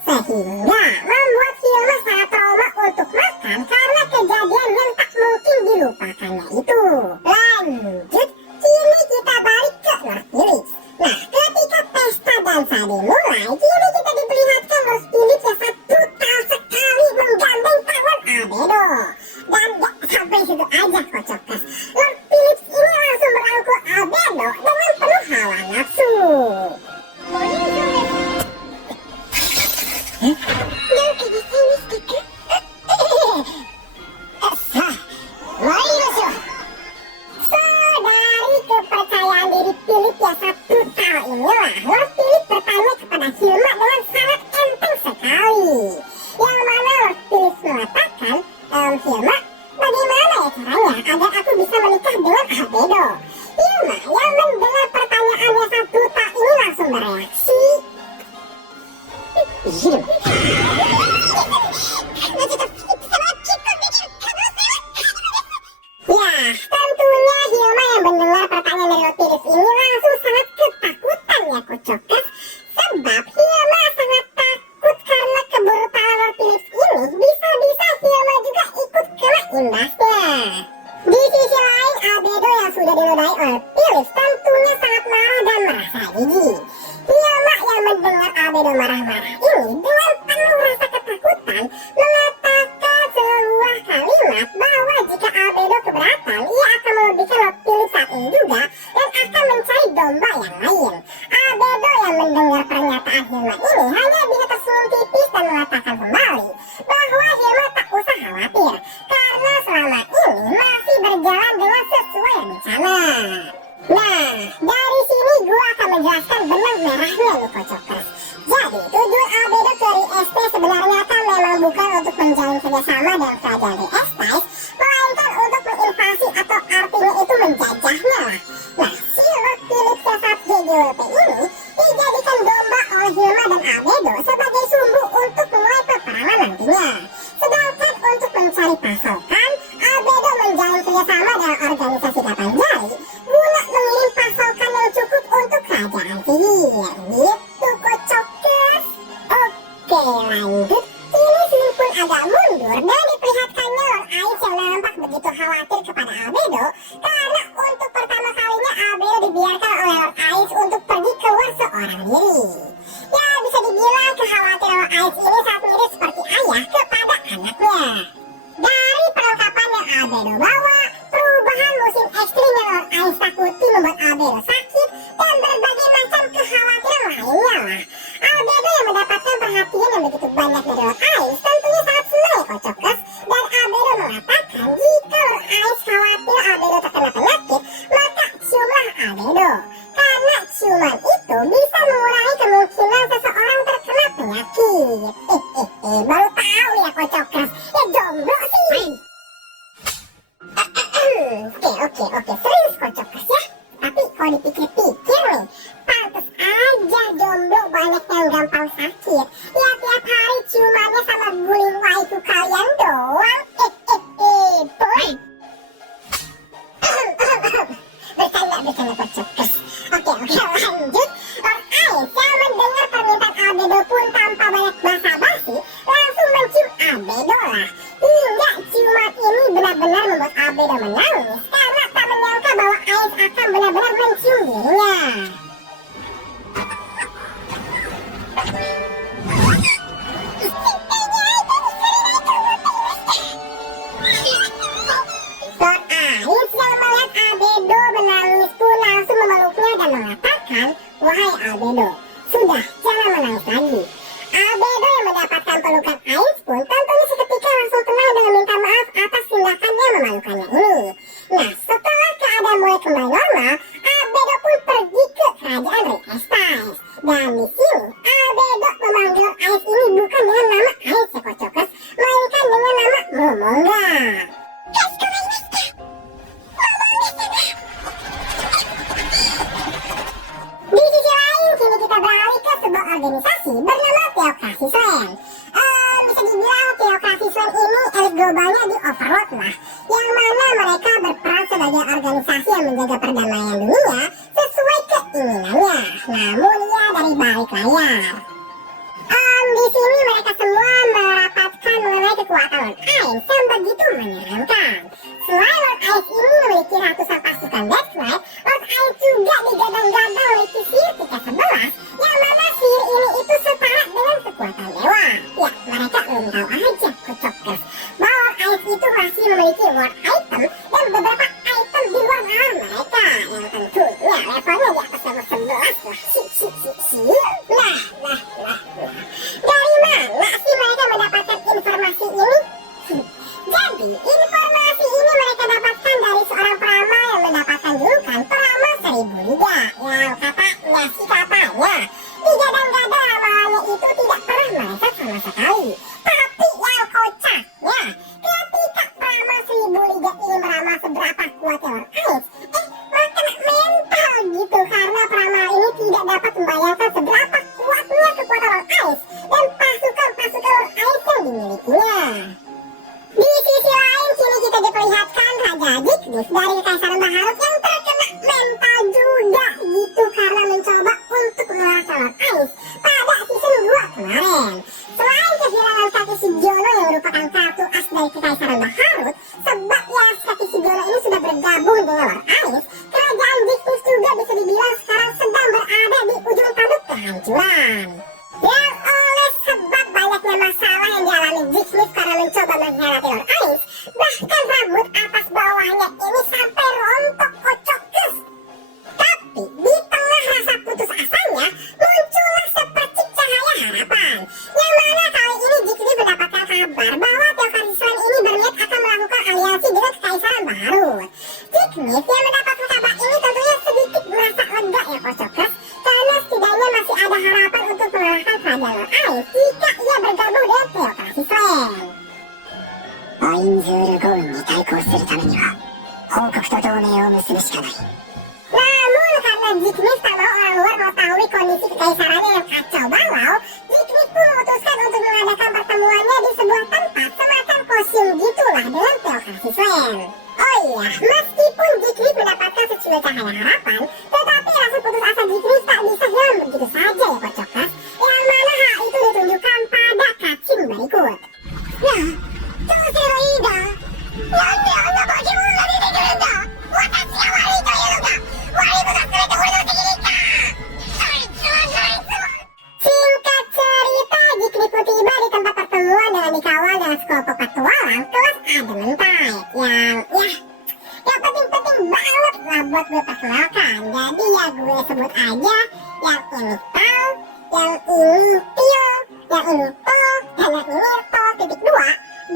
sehingga membuat Hilma sangat trauma untuk makan karena kejadian yang tak mungkin dilupakannya itu. Lanjut, kini kita balik ke Lord Phillips. Nah, ketika pesta dansa dimulai, kini kita diperlihatkan Lord Phillips yang sangat brutal sekali menggandeng tangan Albedo. Dan gak sampai situ aja Kocokes, Lord Phillips ini langsung merangkul Albedo dengan penuh hawa nafsu. Dari kepercayaan diri Phillips yang sangat brutal inilah, Lord Phillips bertanya kepada Hilma dengan sangat enteng sekali. Yang mana Lord Phillips mengatakan, Hilma, bagaimana ya caranya agar aku bisa menikah dengan Albedo? Hilma yang mendengar pertanyaan yang sangat brutal ini langsung bereaksi. Ya, tentunya Hilma yang mendengar pertanyaan dari Lord Phillips ini langsung sangat ketakutan ya Kocokes. Sebab Hilma sangat takut karena kebrutalan Lord Phillips ini bisa-bisa Hilma juga ikut kena imbasnya. Di sisi lain, Albedo yang sudah dinodai oleh Phillips tentunya sangat marah dan merasa jijik. Hilma yang mendengar Albedo marah-marah ini dengan penuh rasa ketakutan mengatakan sebuah kalimat bahwa jika Albedo keberatan, ia akan melebihkan Lord Phillips saat ini juga dan akan mencari domba yang lain. Albedo yang mendengar pernyataan Hilma ini hanya bisa tersenyum tipis dan mengatakan kembali bahwa Hilma tak usah khawatir karena selama ini masih berjalan dengan sesuai rencana. Nah, dari sini gua akan menjelaskan benang merahnya nih Kocokes. Jadi, tujuan Albedo ke Rieste sebenarnya kan memang bukan untuk menjalin kerjasama dengan kerajaan Rieste, melainkan untuk menginvasi atau artinya itu menjajahnya lah. Nah, si Lord Phillips yang saat JWP ini dijadikan domba oleh Hilma dan Albedo sebagai sumbu untuk memulai peperangan nantinya. Sedangkan untuk mencari pasokan, Albedo menjalin kerjasama dengan organisasi Delapan Jari guna mengirim pasokan yang cukup untuk kerajaan sihir. Gitu Kocokes. Oke, lanjut. Kini Slim pun agak mundur dan diperlihatkannya Lord Ainz yang nampak begitu khawatir kepada Albedo karena untuk pertama kalinya Albedo dibiarkan oleh Lord Ainz untuk pergi keluar seorang diri. Ya, bisa dibilang kekhawatiran Lord Ainz ini sangat mirip seperti ayah kepada anaknya. Dari perlengkapan yang Albedo bawa, perubahan musim ekstrim yang Lord Ainz takuti membuat Albedo sakit dan berbagai macam kekhawatiran lainnya lah. Albedo yang mendapatkan perhatian yang begitu banyak dari Lord Ainz tentunya sangat senang ya Kocokes. Dan Albedo mengatakan jika Lord Ainz khawatir Albedo terkena penyakit, maka ciumlah Albedo. Karena ciuman itu bisa mengurangi kemungkinan seseorang terkena penyakit. Baru tahu ya Kocokes. Ya jomblo sih. Oke, serius Kocokes ya. Tapi kalau dipikir-pikir nih, pantes aja jomblo banyak yang gampang sakit. Ya tiap hari ciumannya sama guling waifu kalian doang. Boy. Kocokers. Oke, lanjut. Lord Ice yang mendengar permintaan Albedo pun tanpa banyak basa-basi langsung mencium Albedo lah. Hingga ciuman ini benar-benar membuat Albedo menangis karena tak menyangka bahwa Ice akan benar-benar mencium dirinya. Lord Ice yang melihat Albedo menangis pun langsung memeluknya dan mengatakan, "Wahai Albedo, sudah, jangan menangis lagi." Albedo yang mendapatkan pelukan Ice pun tentunya seketika langsung tenang dengan minta maaf atas tindakan yang memalukannya ini. Nah, setelah keadaan mulai kembali normal, Albedo pun pergi ke kerajaan Rey. Dan di sini, Albedo memanggil Lord Ice ini bukan dengan nama Ice ya Kocokers, melainkan dengan nama Momonga. Di sisi lain, kini kita beralih ke sebuah organisasi bernama Theocracy Slam. Bisa dibilang Theocracy Slam ini elit globalnya di Overworld lah, yang mana mereka berperan sebagai organisasi yang menjaga perdamaian dunia sesuai keinginannya, namun ya dari balik layar. Di sini mereka semua merapatkan mengenai kekuatan Lord Ice yang begitu menyeramkan. Selain Lord Ice ini memiliki ratusan pasukan Death Knight, Lord Ice juga digadang-gadang memiliki sihir tingkat 11, yang mana sihir ini itu setara dengan kekuatan dewa. Ya, mereka belum tahu aja Kocokers bahwa Lord Ice itu masih memiliki ward item dan beberapa item di luar nalar mereka, yang tentunya levelnya di atas level 11 lah. Dari mana sih mereka mendapatkan informasi ini? Jadi, informasi ini mereka dapatkan dari seorang peramal yang mendapatkan julukan peramal 1000 liga, yang katanya digadang-gadang ramalannya itu tidak pernah meleset sama sekali. Tapi yang kocaknya, ketika peramal 1000 liga ini meramal seberapa kuatnya Lord Ice, malah kena mental gitu, karena peramal ini tidak dapat membayangkan seberapa kuatnya kekuatan Lord Ice dan pasukan-pasukan Lord Ice yang dimilikinya. Di sisi lain, kini kita diperlihatkan Raja Zignis dari Kekaisaran Baharut yang terkena mental juga gitu karena mencoba untuk mengalahkan Lord Ice pada season 2 kemarin. Selain kehilangan kaki Shigiono yang merupakan kartu as dari Kekaisaran Baharut, sebab ya kaki Shigiono ini sudah bergabung dengan Lord Ice, kerajaan Zignis juga bisa dibilang sekarang sedang berada di ujung tanduk kehancuran. Yang oleh sebab banyaknya masalah yang dialami Zignis karena mencoba mengkhianati Lord Ice, bahkan rambut atas bawahnya ini sampai rontok Kocokers. Tapi di tengah rasa putus asanya, muncullah sepercik cahaya harapan, yang mana kali ini Zignis mendapatkan kabar bahwa Theocracy Slam ini berniat akan melakukan aliansi dengan Kekaisaran Baharut. Zignis yang mendapatkan kabar ini tentunya sedikit merasa lega ya Kocokers, karena setidaknya masih ada harapan untuk mengalahkan kerajaan Lord Ice jika ia bergabung dengan Theocracy Slam. アインズール・ゴウンに対抗するためには報告と同盟を結ぶしかない。 Namun karena Zignis tak mau orang luar mengetahui kondisi kekaisarannya yang kacau balau, Zignis pun memutuskan untuk mengadakan pertemuannya di sebuah tempat semacam kosium gitulah dengan Theocracy Slam. Oh iya, meskipun Zignis mendapatkan secuil cahaya harapan, tetapi rasa putus asa Zignis tak bisa hilang begitu saja ya Kocokers, yang mana hal itu ditunjukkan pada cutscene berikut. Nah, どうすればいいんだ? なんであんな化け物が出てくるんだ? 私が悪いというのか? 悪いことは全て俺の責任か? そいつはそいつは. Singkat cerita, Zignis pun tiba di tempat pertemuan dengan dikawal dengan sekelompok petualang kelas Adamantite yang penting-penting banget lah buat gue perkenalkan. Jadi ya gue sebut aja yang ini Tal, yang ini Tio, yang ini To, dan yang ini To titik 2,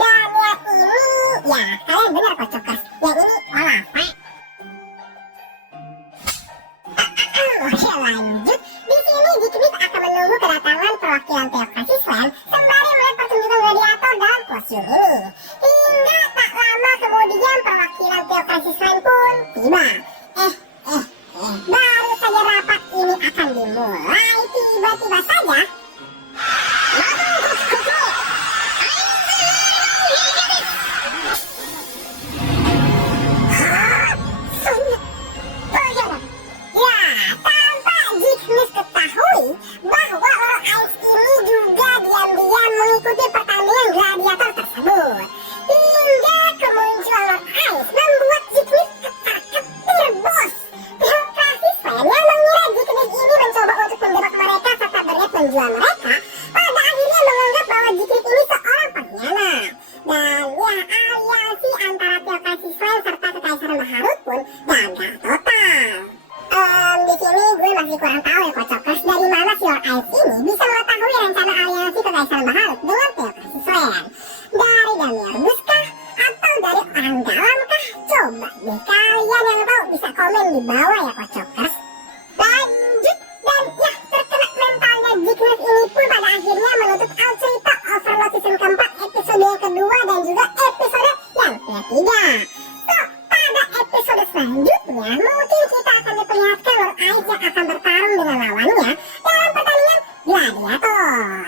dan yang ini ya kalian benar Kocokers, yang ini Olaf. Oke lanjut, di sini Zignis akan menunggu kedatangan perwakilan Theocracy Slam sembari melihat pertunjukan gladiator dalam kosium ini. Hingga tak lama kemudian perwakilan Theocracy Slam pun tiba. Baru saja rapat ini akan dimulai, tiba-tiba saja Coba deh kalian yang tahu bisa komen di bawah ya Kocokers. Lanjut, dan ya terkena mentalnya Jigmes ini pun pada akhirnya menutup out cerita Overlord season keempat episode yang kedua dan juga episode yang ketiga. So, pada episode selanjutnya mungkin kita akan diperlihatkan Lord Ice yang akan bertarung dengan lawannya dalam pertandingan gladiator.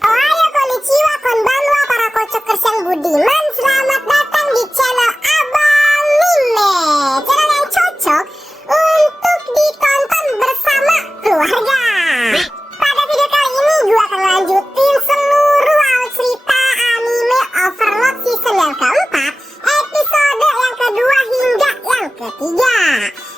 Ohayo konnichiwa konbanwa para Kocokers yang budiman, selamat datang di channel Abang Mime, channel yang cocok untuk ditonton bersama keluarga. Pada video kali ini gue akan lanjutin seluruh alur cerita anime Overlord season yang keempat, episode yang kedua hingga yang ketiga.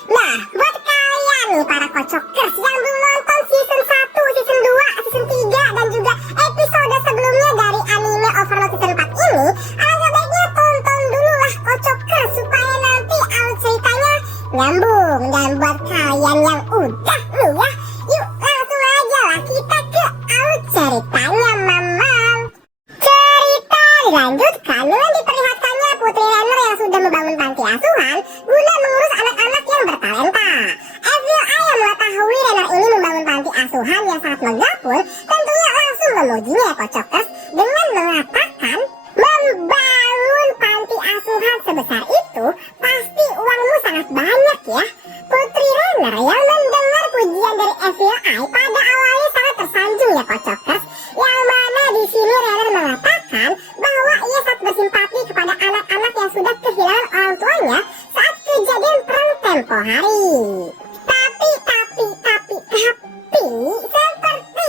Nah, buat kalian nih para Kocokers yang belum nonton season 1, season 2, season 3 dan juga episode sebelumnya dari anime Overlord season 4 ini, alangkah baiknya tonton dulu lah Kocokers supaya nanti alur ceritanya nyambung. Dan buat kalian yang udah nih ya, yuk langsung aja lah kita ke alur ceritanya mamang. Cerita dilanjutkan dengan diperlihatkannya Putri Renner yang sudah membangun panti asuhan guna mengurus anak-anak yang bertalenta. FYI yang mengetahui Renner ini membangun panti asuhan yang sangat megah pun tentunya langsung memujinya ya Kocokers dengan mengatakan, membangun panti asuhan sebesar itu pasti uangmu sangat banyak ya. Putri Renner yang mendengar pujian dari FYI pada awalnya sangat tersanjung ya Kocokers, yang mana di sini Renner mengatakan bahwa ia sangat bersimpati kepada anak-anak yang sudah kehilangan orang tuanya saat kejadian perang tempo hari. Tapi seperti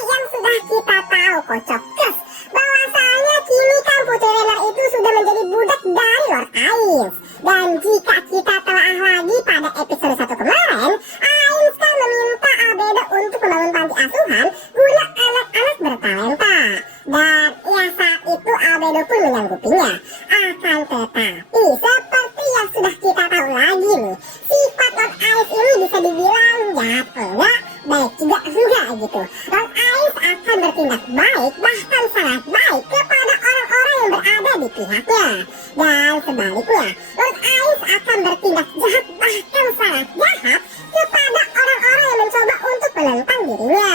yang sudah kita tahu Kocokers, bahwasanya kini kan Putri Renner itu sudah menjadi budak dari Lord Ice. Dan jika kita telah lagi pada episode 1 kemarin, Ice kan meminta Albedo untuk membangun panti asuhan guna anak-anak bertalenta. Dan ya saat itu Albedo pun menyanggupinya. Akan tetapi seperti yang sudah kita tahu lagi nih, sifat Lord Ice ini bisa dibilang jahat enggak, baik juga enggak gitu. Lord Ice akan bertindak baik, bahkan sangat baik kepada orang-orang yang berada di pihaknya. Dan sebaliknya, Lord Ice akan bertindak jahat, bahkan sangat jahat kepada orang-orang yang mencoba untuk menentang dirinya.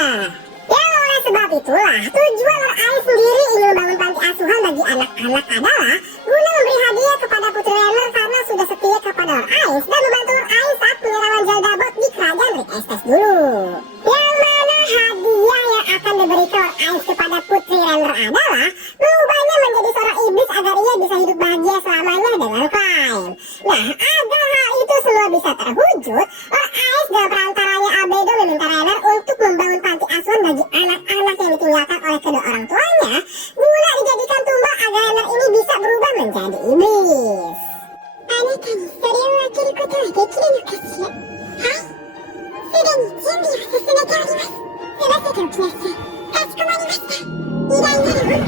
Ya oleh sebab itulah, tujuan Lord Ice sendiri ingin membangun panti asuhan bagi anak-anak adalah guna memberi hadiah kepada Putri Renner karena sudah setia kepada Lord Ice dan membantu Lord Ice saat penyerangan Zeldabot di kerajaan Rick Estes dulu. Yang mana hadiah yang akan diberikan Lord Ice kepada Putri Renner adalah mengubahnya menjadi seorang iblis agar ia bisa hidup bahagia selamanya dengan Climb. Nah, agar hal itu semua bisa terwujud, Lord Ice dan perantaranya Albedo meminta Renner untuk membangun panti asuhan bagi anak-anak yang ditinggalkan oleh kedua orang tuanya guna dijadikan tumbal agar Renner ini bisa berubah menjadi iblis. Anata ni soreを開けることはできるのかしら。はい、すでに準備を進めております。済ませておきなさい。かしこまりました。依頼なる女が。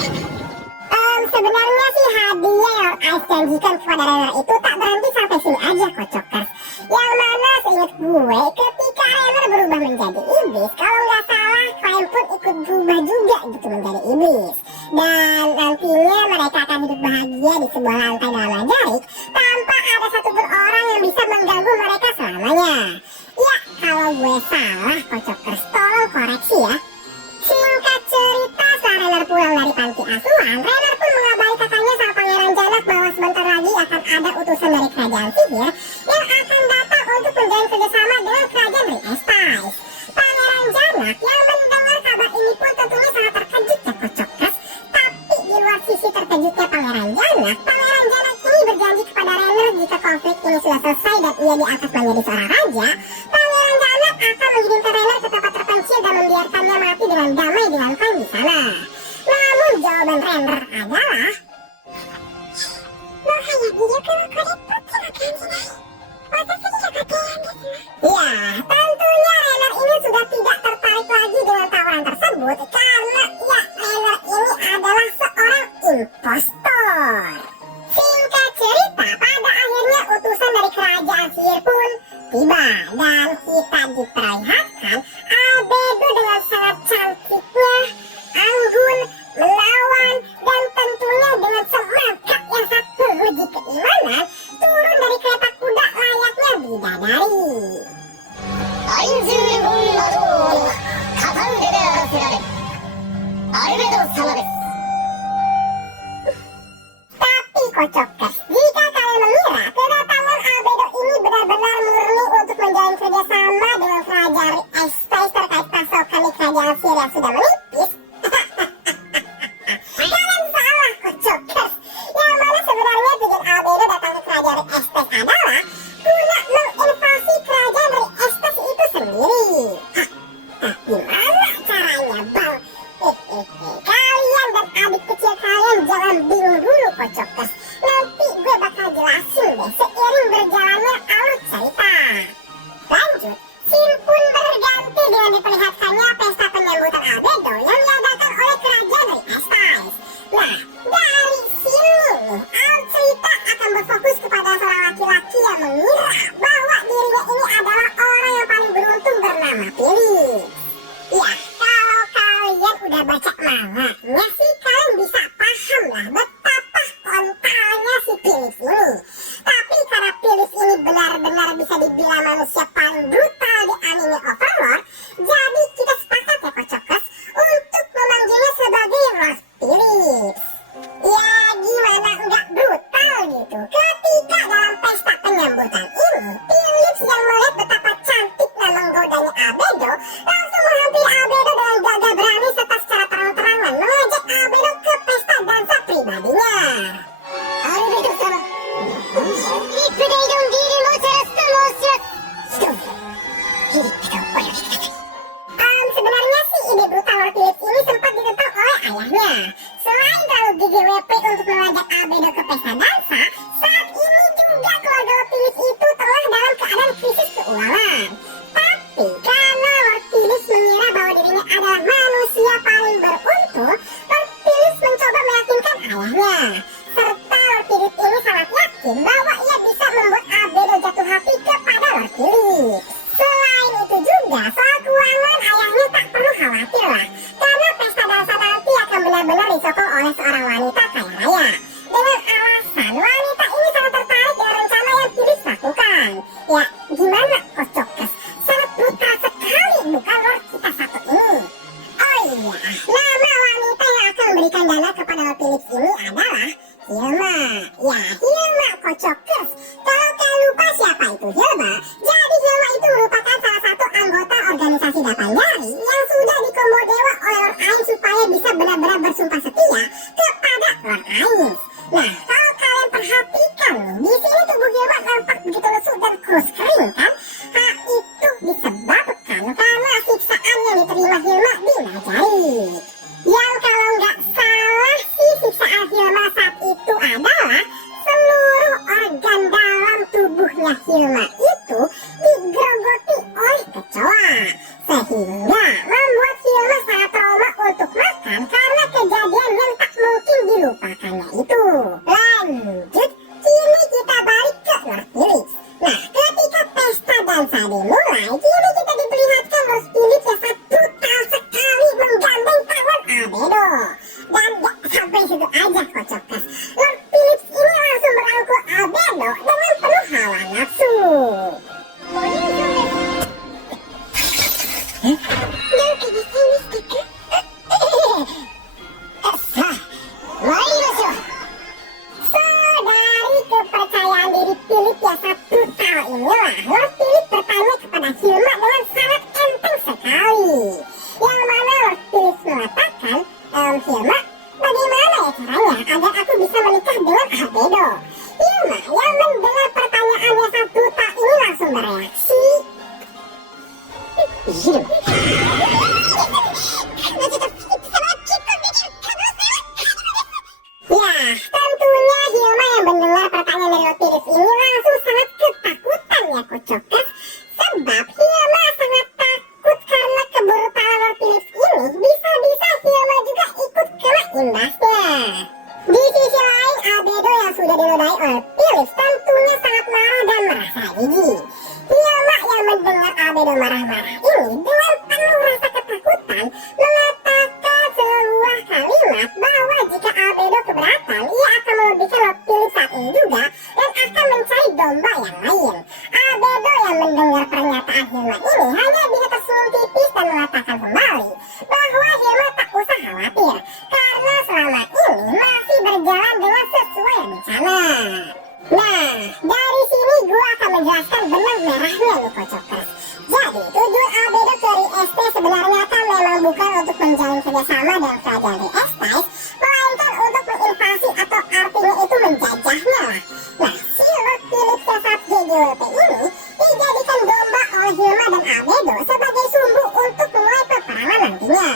Sebenarnya sih hadiah yang Ice janjikan kepada Renner itu tak berhenti sampai sini aja Kocokers. Yang mana seingat gue ketika Renner berubah menjadi iblis, kalau nggak salah Climb pun ikut berubah juga gitu menjadi iblis. Dan nantinya mereka akan hidup bahagia di sebuah lantai dalam Lajarik tanpa ada satupun orang yang bisa mengganggu mereka selamanya. Ya, kalau gue salah, Kocokers, tolong koreksi ya. Singkat cerita, setelah Renner pulang dari panti asuhan, Renner pun mengabari kakaknya sama Pangeran Janak bahwa sebentar lagi akan ada utusan dari kerajaan sihir yang akan datang untuk menjalin kerjasama dengan kerajaan Riestais. Pangeran Janak yang mendengar kabar ini pun tentunya sangat terkejut ya, Kocokers. Tapi di luar sisi terkejutnya Pangeran Janak ini berjanji kepada Renner jika konflik ini sudah selesai dan ia diangkat menjadi seorang raja, Pangeran Janak akan mengirimkan Renner ke tempat terpencil dan membiarkannya mati dengan damai di lantai di sana. Namun jawaban Renner adalah, ya, tentunya Renner ini sudah tidak tertarik lagi dengan tawaran tersebut karena ya, Renner ini adalah seorang impostor. Singkat cerita, pada akhirnya utusan dari kerajaan sihir pun tiba dan kita diperlihatkan Albedo dengan sangat cantiknya, anggun, menawan, dan tentunya dengan semangat yang sangat menguji keimanan turun dari kereta kuda layaknya bidadari. Tapi Kocokers, jika kalian mengira kedatangan Albedo ini benar-benar murni untuk menjalin kerjasama dengan kerajaan Riestais terkait pasokan di kerajaan sihir yang sudah menipis, kalian salah, Kocokers. Yang mana sebenarnya tujuan Albedo datang ke kerajaan Riestais adalah guna menginvasi kerajaan Riestais itu sendiri. Gimana caranya, Bang? Kalian dan adik kecil kalian jangan bingung dulu, Kocokers. Nanti gue bakal jelasin deh seiring berjalannya alur cerita. Lanjut, scene pun berganti dengan diperlihatkannya pesta penyambutan Albedo yang diadakan oleh kerajaan Riestais. Nah, dari sini nih, alur cerita akan berfokus kepada seorang laki-laki yang mengira bahwa dirinya ini adalah orang yang paling beruntung bernama Philips. Ya, kalau kalian udah baca manganya sih kalian bisa paham lah betapa kontalnya si Philips ini. Tapi karena Philips ini benar-benar bisa dibilang manusia paling brutal di anime Overlord, jadi kita sepakat ya, Kocokers, untuk memanggilnya sebagai Lord Philips. Ya, gimana nggak brutal gitu ketika dalam pesta penyambutan ini Philips yang melihat betapa cantik dan menggodanya Albedo langsung menghampiri Albedo dengan gagah berani serta secara terang-terangan mengajak Albedo ke pesta dansa pribadinya. Albedo-sama, sebenarnya sih ide brutal Lord Philips ini sempat ditentang oleh ayahnya. Selain terlalu GGWP untuk mengajak Albedo ke pesta dansa, saat ini juga keluarga Lord Philips itu tengah dalam keadaan krisis keuangan. Tapi karena Lord Philips mengira bahwa dirinya adalah manusia paling beruntung, Lord Philips mencoba meyakinkan ayahnya. Serta Lord Philips ini sangat yakin bahwa ia bisa membuat Albedo jatuh hati kepada Lord Philips. Selain itu juga, soal keuangan ayahnya tak perlu khawatir lah, karena pesta dansa nanti akan benar-benar disokong oleh seorang wanita kaya raya. Dengan alasan wanita ini sangat tertarik dengan rencana yang Philips lakukan. Ya, gimana, Kocokers? Sangat brutal sekali, bukan Lord kita satu ini? Oh iya, nama wanita yang akan memberikan dana kepada Lord Philips ini adalah Hilma. Ya, Hilma, Kocokers. Kalau kalian lupa siapa itu Hilma, jadi Hilma itu merupakan salah satu anggota organisasi Delapan Jari yang sudah dikombo dewa oleh Lord Ainz supaya bisa benar-benar bersumpah setia kepada Lord Ainz. Nah, kalau kalian perhatikan nih, di sini tubuh Hilma nampak begitu lesu dan kurus kering kan? Hal itu disebabkan karena siksaan yang diterima Hilma di Majarit. Yang kalau nggak salah sih siksaan Hilma saat itu adalah seluruh organ dalam tubuhnya Hilma itu digerogoti oleh kecoa, sehingga membuat Hilma sangat trauma untuk makan karena kejadian yang tak mungkin dilupakannya itu. Lanjut, kini kita balik ke Lord Philips. Nah, ketika pesta dansa dimulai, kini kita diperlihatkan Lord Philips yang sangat brutal sekali menggandeng tangan Albedo. Dan gak sampai situ aja, Kocokers. Lord Philips ini langsung merangkul Albedo dengan penuh hawa nafsu. なんか実際にしてくさあ、参りましょう。 So, dari kepercayaan diri Philip yang satu tahu inilah, Lord Philip bertanya kepada Hilma dengan sangat enteng sekali. Yang mana Lord Philip mengatakan, Hilma, bagaimana ya caranya agar aku bisa menikah dengan Albedo? Hilma yang mendengar pertanyaannya satu tak ini langsung bereaksi. Hilma, Ya, tentunya Hilma yang mendengar pertanyaan dari Lord Philip ini langsung sangat ketakutan ya Kocokers. Sebab Hilma sangat takut karena kebrutalan Lord Philip ini bisa-bisa Hilma juga ikut kena imbasnya. Di sisi lain, Albedo yang sudah dinodai oleh Philip tentunya sangat marah dan merasa gigi. Hilma yang mendengar Albedo marah-marah ini dengan penuh rasa ketakutan mengatakan sebuah kalimat bahwa jika Albedo keberatan, ia akan memberikan Lord Philip saat ini juga dan akan mencari domba yang lain. Albedo yang mendengar pernyataan Hilma ini hanya bisa tersenyum tipis dan mengatakan kembali bahwa Hilma tak usah khawatir karena selama ini masih berjalan dengan sesuai rencana. Nah, dari sini gua akan menjelaskan benang merahnya nih Kocokers. Jadi, tujuan Albedo ke Rieste sebenarnya kan memang bukan untuk menjalin kerjasama dengan kerajaan Rieste, melainkan untuk menginvasi atau artinya itu menjajahnya lah. Nah, si Lord Philip yang saat JJWP ini dijadikan domba oleh Hilma dan Albedo sebagai sumbu untuk mulai peperangan nantinya.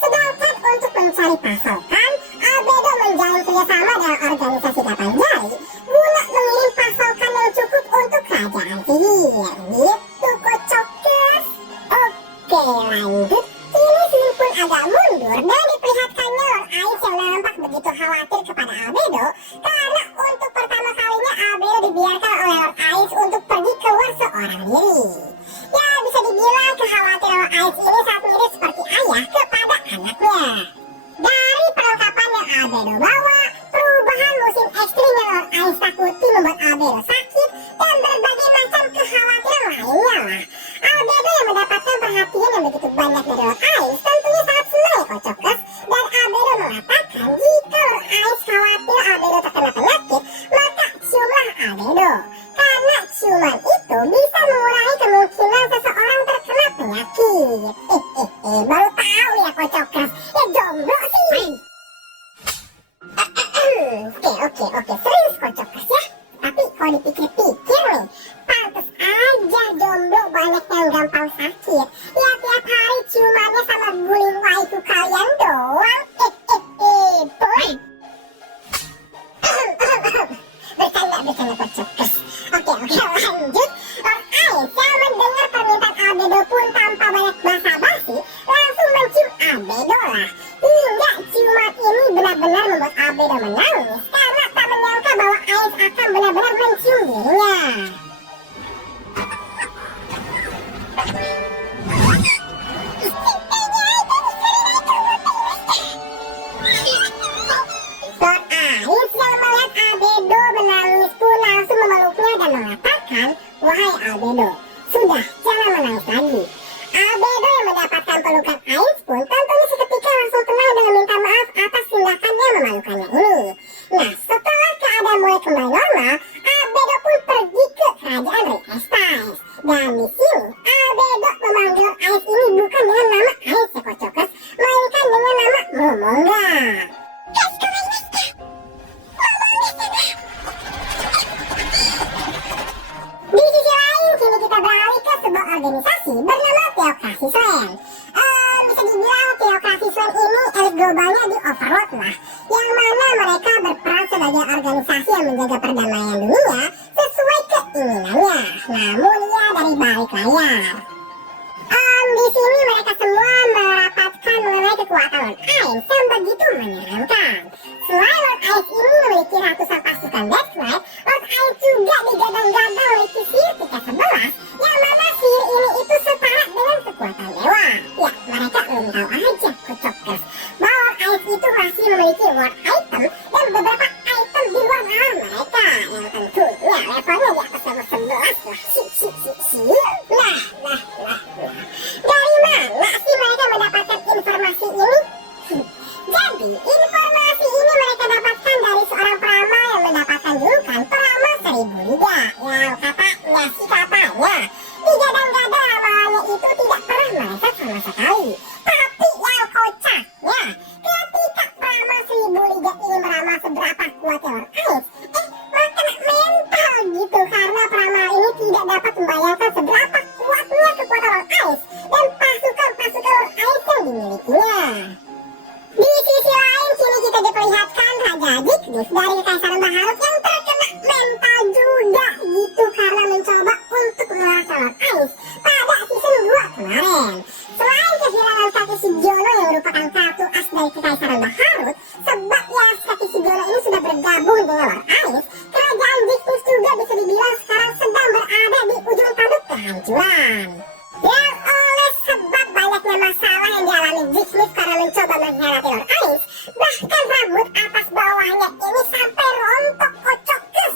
Sedangkan untuk mencari pasokan, Albedo menjalin kerjasama dengan organisasi Kapan Jari guna mengirim pasokan yang cukup untuk kerajaan sihir. Gitu Kocokers. Oke, lanjut. Kini Slim pun agak mundur dan diperlihatkannya Lord Ais yang nampak begitu khawatir kepada Albedo karena untuk pertama kalinya Albedo dibiarkan oleh Lord Ais untuk pergi keluar seorang diri. Ya, bisa dibilang kekhawatiran Lord Ais ini saat mirip seperti ayah kepada anaknya. Dari perlengkapan yang Albedo bawa, perubahan musim ekstrim yang Lord Ais takuti membuat Albedo sakit dan berbagai macam kekhawatiran lainnya lah. Albedo yang mendapatkan perhatian yang begitu banyak dari Lord Ais tentunya sangat senang ya Kocokers. Dan Albedo mengatakan jika Lord Ais khawatir Albedo terkena penyakit, maka ciumlah Albedo. Karena ciuman itu bisa mengurangi kemungkinan seseorang terkena penyakit. Baru tahu ya Kocokers. Ya jomblo sih. Oke, serius Kocokers ya. Tapi kalau dipikir-pikir nih, pantes aja jomblo banyak yang gampang sakit. Ya tiap hari ciumannya sama bullying waifu kalian doang. Boy. Bercanda Kocokers. Oke, lanjut. Lord Ais yang mendengar permintaan Albedo pun tanpa banyak basa-basi langsung mencium Albedo lah. Hingga ciuman ini benar-benar membuat Albedo menangis karena tak menyangka bahwa Ais akan benar-benar mencium dirinya. Lord Ais yang melihat Albedo menangis pun langsung memeluknya dan mengatakan, "Wahai Albedo, sudah jangan menangis lagi." Albedo yang mendapatkan pelukan Ais pun tentunya seketika langsung tenang dan meminta maaf atas tindakannya memalukannya ini. Nah, setelah keadaan mulai kembali normal, Albedo pun pergi ke kerajaan Rieste. Dan di sini, Albedo memanggil Ais ini bukan dengan nama Ais ya Kocokers, melainkan dengan nama Momonga. Di sisi lain, kini kita beralih ke sebuah organisasi bernama Theocracy Swan. Bisa dibilang Theocracy Swan ini elit globalnya di Overworld lah, yang mana mereka berperan sebagai organisasi yang menjaga perdamaian dunia sesuai keinginannya, namun ya dari balik layar. Di sini mereka semua merapatkan mengenai kekuatan Lord Ais yang begitu menyeramkan. Selain Lord Ais ini memiliki ratusan pasukan Death Knight, Lord Ais juga digadang-gadang memiliki sihir tingkat 11, yang mana sihir ini itu setara dengan kekuatan dewa. Ya, mereka belum tahu aja Kocokers bahwa Lord Ais itu masih memiliki ward item dan beberapa item di luar nalar mereka, yang tentunya levelnya di atas level 11 lah. Nah. Dari mana Sigiono yang merupakan kartu as dari Kekaisaran Baharut. Sebab ya kaki Sigiono ini sudah bergabung dengan Lord Ais, kerajaan Ziknis juga bisa dibilang sekarang sedang berada di ujung tanduk kehancuran. Dan oleh sebab banyaknya masalah yang dialami Ziknis karena mencoba mengkhianati Lord Ais, bahkan rambut atas bawahnya ini sampai rontok kocokes.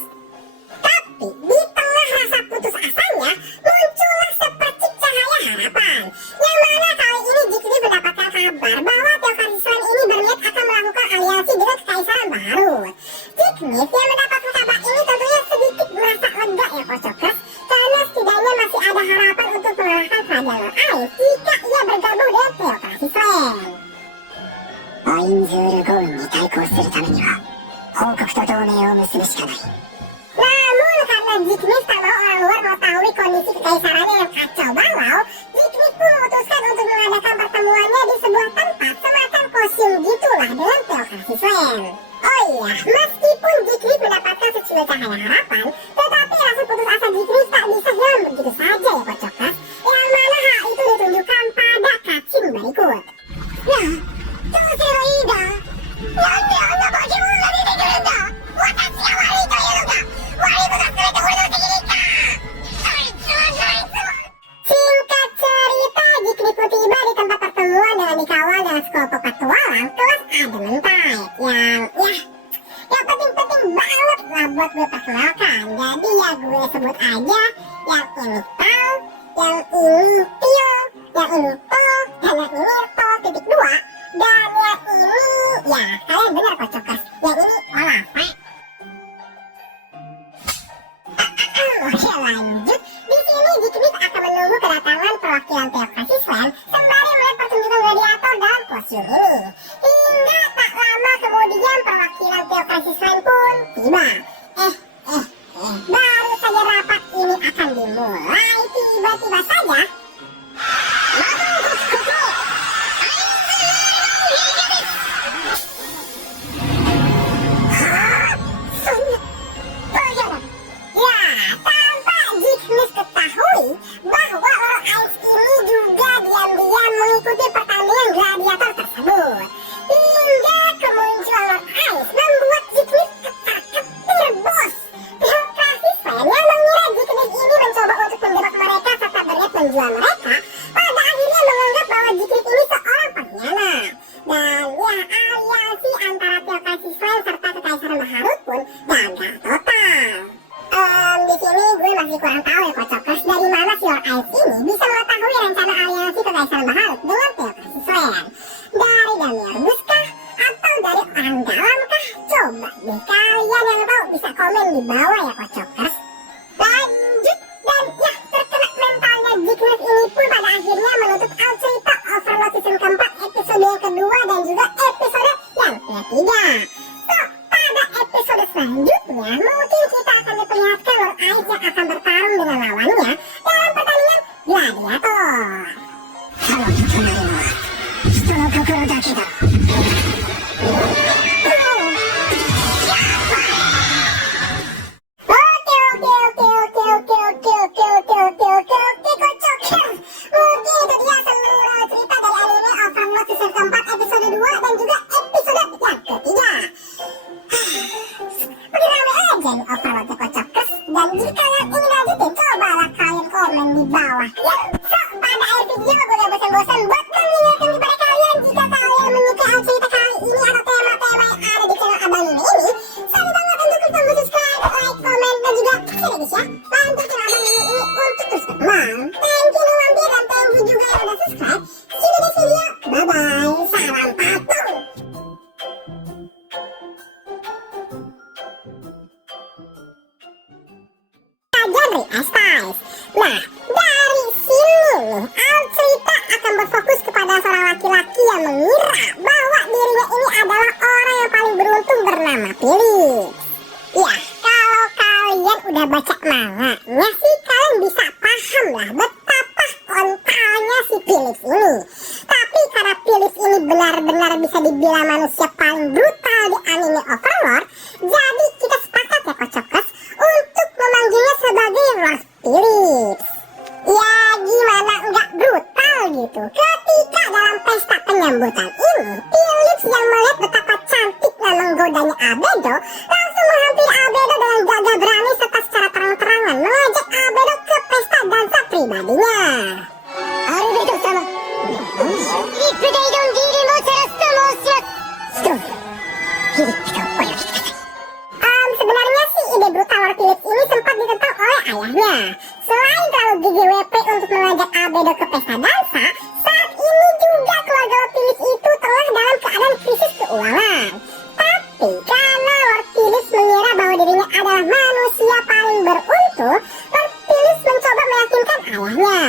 Tapi di tengah rasa putus asanya muncullah sepercik cahaya harapan, yang mana kali ini Ziknis mendapatkan kabar bahwa Teokarislan ini berniat akan melakukan aliansi dengan Kekaisaran Baharut. Ziknis yang mendapatkan kabar ini tentunya sedikit merasa lega ya kocokers, karena setidaknya masih ada harapan untuk mengalahkan kerajaan Lord Ais jika ia bergabung dengan Teokarislan. アインズール・ゴーンに対抗するためには報告と同盟を結ぶしかない。 Namun karena Ziknis tak mau orang luar mengetahui kondisi kekaisarannya yang kacau balau, Ziknis pun memutuskan untuk mengadakan pertemuannya di sebuah tempat semacam kosium gitulah dengan Teokarislan. Oh iya, meskipun Ziknis mendapatkan secumlah cahaya harapan, tetapi rasa putus asa Ziknis tak bisa hilang begitu saja ya kocokers, yang mana hal itu ditunjukkan pada cutscene berikut. Nah, どうすればいいんだ。なんであんな化け物が出てくるんだ。私が悪いというのか。悪いことは全て俺の責任か。そいつはそいつは。 Singkat cerita, Ziknis pun tiba di tempat pertemuan dengan dikawal dengan sekelompok petualang kelas Adamantine yang penting-penting banget lah buat gue perkenalkan. Jadi ya gue sebut aja yang ini Tal, yang ini Tio, yang ini To, dan yang ini To titik 2, dan yang ini ya kalian benar kocokers, yang ini Olaf. Oke lanjut, di sini Ziknis akan menunggu kedatangan perwakilan Teokarislan sembari melihat pertunjukan gladiator dalam kosium ini. Hingga tak lama kemudian perwakilan Teokarislan pun tiba. Baru saja rapat ini akan dimulai, tiba-tiba saja bahwa Lord Ais ini juga diam-diam mengikuti pertandingan gladiator tersebut. Hingga kemunculan Lord Ais membuat Ziknis ketar-ketir bos. Teokarislan yang mengira Ziknis ini mencoba untuk menjebak mereka serta berniat menjual mereka, pada akhirnya menganggap bahwa Ziknis ini seorang pengkhianat. Dan ya aliansi antara Teokarislan serta Kekaisaran Baharut pun gagal total. Di sini gue masih kurang tahu ya kocokers, dari mana si Lord Ais ini bisa mengetahui rencana aliansi Kekaisaran Baharut dengan Teokarislan. Dari Damiurgus kah? Atau dari orang dalam kah? Coba deh kalian yang tahu bisa komen di bawah ya kocokers. Lanjut, dan ya terkena mentalnya Ziknis ini pun pada akhirnya menutup out cerita Overlord season keempat episode yang kedua dan juga episode yang ketiga. So, pada episode selanjutnya mungkin kita akan diperlihatkan Lord Ais yang akan bertarung dengan lawannya dalam pertandingan gladiator. 彼女となるのは人の心だけだ。 Dan jika yang ingin lanjutin, cobalah kalian komen di bawah ya. So, pada akhir video gue gak bosan-bosan buat mengingatkan kepada kalian, jika kalian menyukai cerita kali ini atau tema-tema yang ada di channel Abang Mime ini, sorry banget untuk klik tombol subscribe, like, komen, dan juga share guys ya. Bantu channel Abang Mime ini untuk terus berkembang. Thank you Nuwampir dan thank you juga yang udah subscribe. See you next video, bye bye, salam patung. Genre Styles. Nah, dari sini nih, alur cerita akan berfokus kepada seorang laki-laki yang mengira bahwa dirinya ini adalah orang yang paling beruntung bernama Philips. Ya, kalau kalian udah baca manganya sih, kalian bisa paham lah betapa kontalnya si Philips ini. Tapi karena Philips ini benar-benar bisa dibilang manusia paling brutal di anime Overlord, jadi kita sepakat ya kocokers untuk memanggilnya sebagai Lord Philips. Ya gimana nggak brutal gitu ketika Ketika dalam pesta penyambutan ini, Philips yang melihat betapa cantik dan menggodanya Albedo langsung menghampiri Albedo dengan gagah berani serta secara terang-terangan mengajak Albedo ke pesta dansa pribadinya. Albedo sama, Ikude Idongiru mo Sarasu to moushimasu. Philips ka oyogi kudasai. Sebenarnya sih ide brutal Lord Philips ini sempat ditentang oleh ayahnya. Selain terlalu GGWP untuk mengajak Albedo ke pesta dansa, saat ini juga keluarga Lord Philips itu tengah dalam keadaan krisis keuangan. Tapi karena Lord Philips mengira bahwa dirinya adalah manusia paling beruntung, Lord Philips mencoba meyakinkan ayahnya.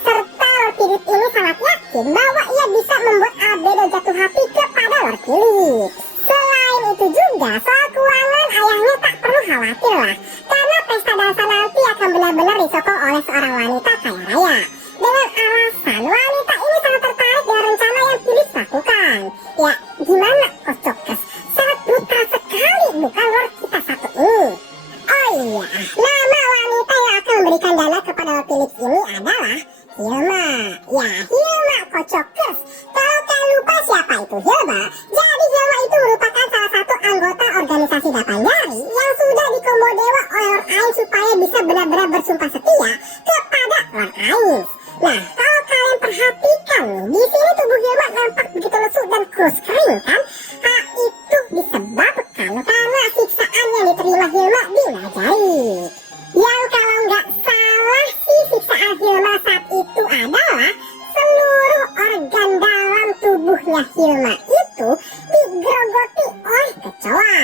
Serta Lord Philips ini sangat yakin bahwa ia bisa membuat Albedo jatuh hati kepada Lord Philips. Selain itu juga, soal keuangan ayahnya tak perlu khawatir lah, karena pesta dansa nanti akan benar-benar disokong oleh seorang wanita kaya raya. Dengan alasan wanita ini sangat tertarik dengan rencana yang Philips lakukan. Ya, gimana Kocokers? Sangat brutal sekali bukan Lord kita satu ini? Oh iya, nama wanita yang akan memberikan dana kepada Lord Philips ini adalah Hilma. Ya, Hilma Kocokers. Kalau kalian lupa siapa itu Hilma, jadi Hilma itu merupakan salah satu anggota organisasi 8 jari yang sudah dikombodewa oleh Lord Ainz supaya bisa benar-benar bersumpah setia kepada Lord Ainz. Nah, kalau kalian perhatikan nih, di sini tubuh Hilma nampak begitu lesu dan kurus kering kan? Hal itu disebabkan karena siksaan yang diterima Hilma di Majarik. Yang kalau nggak salah sih siksaan Hilma saat itu adalah seluruh organ dalam tubuhnya Hilma itu digerogoti oleh kecoa,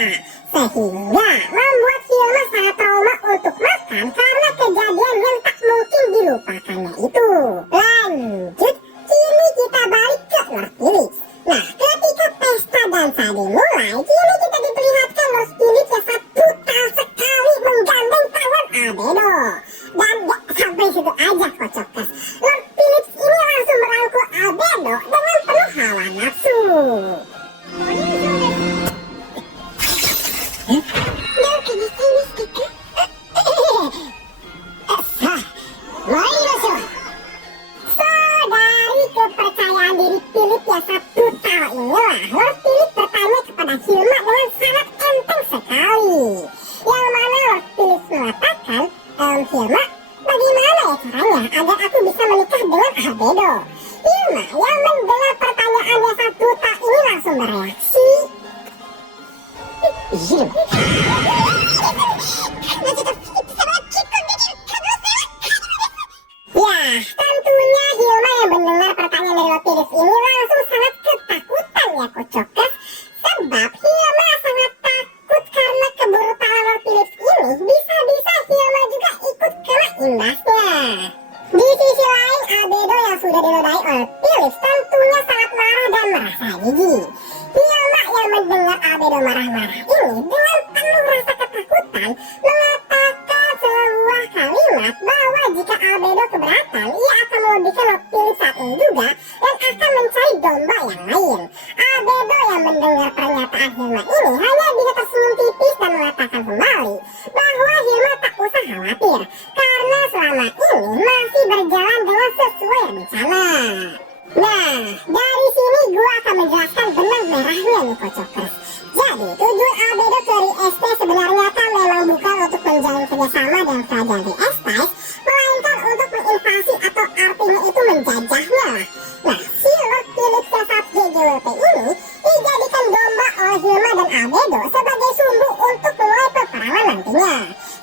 sehingga membuat Hilma sangat trauma untuk makan karena kejadian yang tak mungkin dilupakannya itu. Lanjut, kini kita balik ke Lord Philips. Nah, ketika pesta dansa dimulai, kini kita diperlihatkan Lord Philips yang sangat brutal sekali menggandeng tangan Albedo. Dan gak sampai situ aja Kocokers, Lord Philips ini langsung merangkul Albedo dengan penuh hawa nafsu. Dari kepercayaan diri Philips yang sangat brutal inilah, Lord Philips bertanya kepada Hilma dengan sangat enteng sekali. Yang mana Lord Philips mengatakan, Hilma, bagaimana ya caranya agar aku bisa menikah dengan Albedo? Hilma yang mendengar pertanyaan yang sangat brutal ini langsung bereaksi. Ya, tentunya Hilma yang mendengar pertanyaan dari Lord Philips ini langsung sangat ketakutan ya Kocokers. Sebab Hilma sangat takut karena kebrutalan Lord Philips ini bisa-bisa Hilma juga ikut kena imbasnya. Di sisi lain, Albedo yang sudah dinodai oleh Philips tentunya sangat marah dan merasa gigi. Hilma yang mendengar Albedo marah-marah ini dengan penuh rasa ketakutan mengatakan sebuah kalimat bahwa jika Albedo keberatan, ia akan melebihkan Lord Philips saat ini juga dan akan mencari domba yang lain. Albedo yang mendengar pernyataan Hilma ini hanya bisa tersenyum tipis dan mengatakan kembali bahwa Hilma tak usah khawatir karena selama ini masih berjalan dengan sesuai rencana. Nah, dari sini gua akan menjelaskan benang merahnya nih Kocokers. Jadi, tujuan Albedo ke Rieste sebenarnya kan memang bukan untuk menjalin kerjasama dengan kerajaan Rieste, melainkan untuk menginvasi atau artinya itu menjajahnya lah. Nah, si Lord Philips yang saat GGWP ini dijadikan domba oleh Hilma dan Albedo sebagai sumbu untuk memulai peperangan nantinya.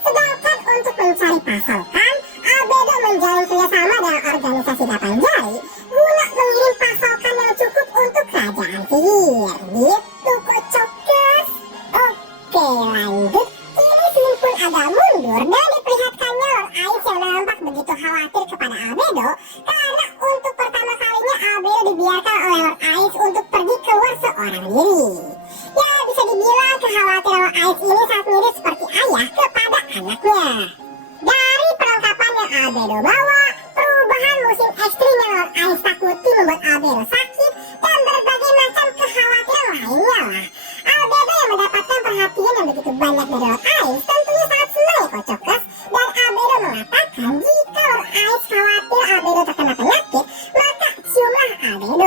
Sedangkan untuk mencari pasukan, Albedo menjalin kerjasama dengan organisasi 8 jari guna mengirim pasukan yang cukup untuk kerajaan sihir. Gitu Kocokers. Oke, lanjut. Kini scene pun agak mundur dan diperlihatkannya Lord Ainz yang nampak begitu khawatir kepada Albedo karena untuk pertama kalinya Albedo dibiarkan oleh Lord Ainz untuk pergi keluar seorang diri. Ya, bisa dibilang kekhawatiran Lord Ainz ini sangat mirip seperti ayah kepada anaknya. Dari perlengkapan yang Albedo bawa, perubahan musim ekstrim yang Lord Ainz takuti membuat Albedo sakit dan berbagai macam kekhawatiran lainnya lah. Albedo yang mendapatkan perhatian yang begitu banyak dari Lord Ainz tentunya sangat senang ya Kocokers. Dan Albedo mengatakan jika Lord Ainz khawatir Albedo terkena penyakit, maka ciumlah Albedo.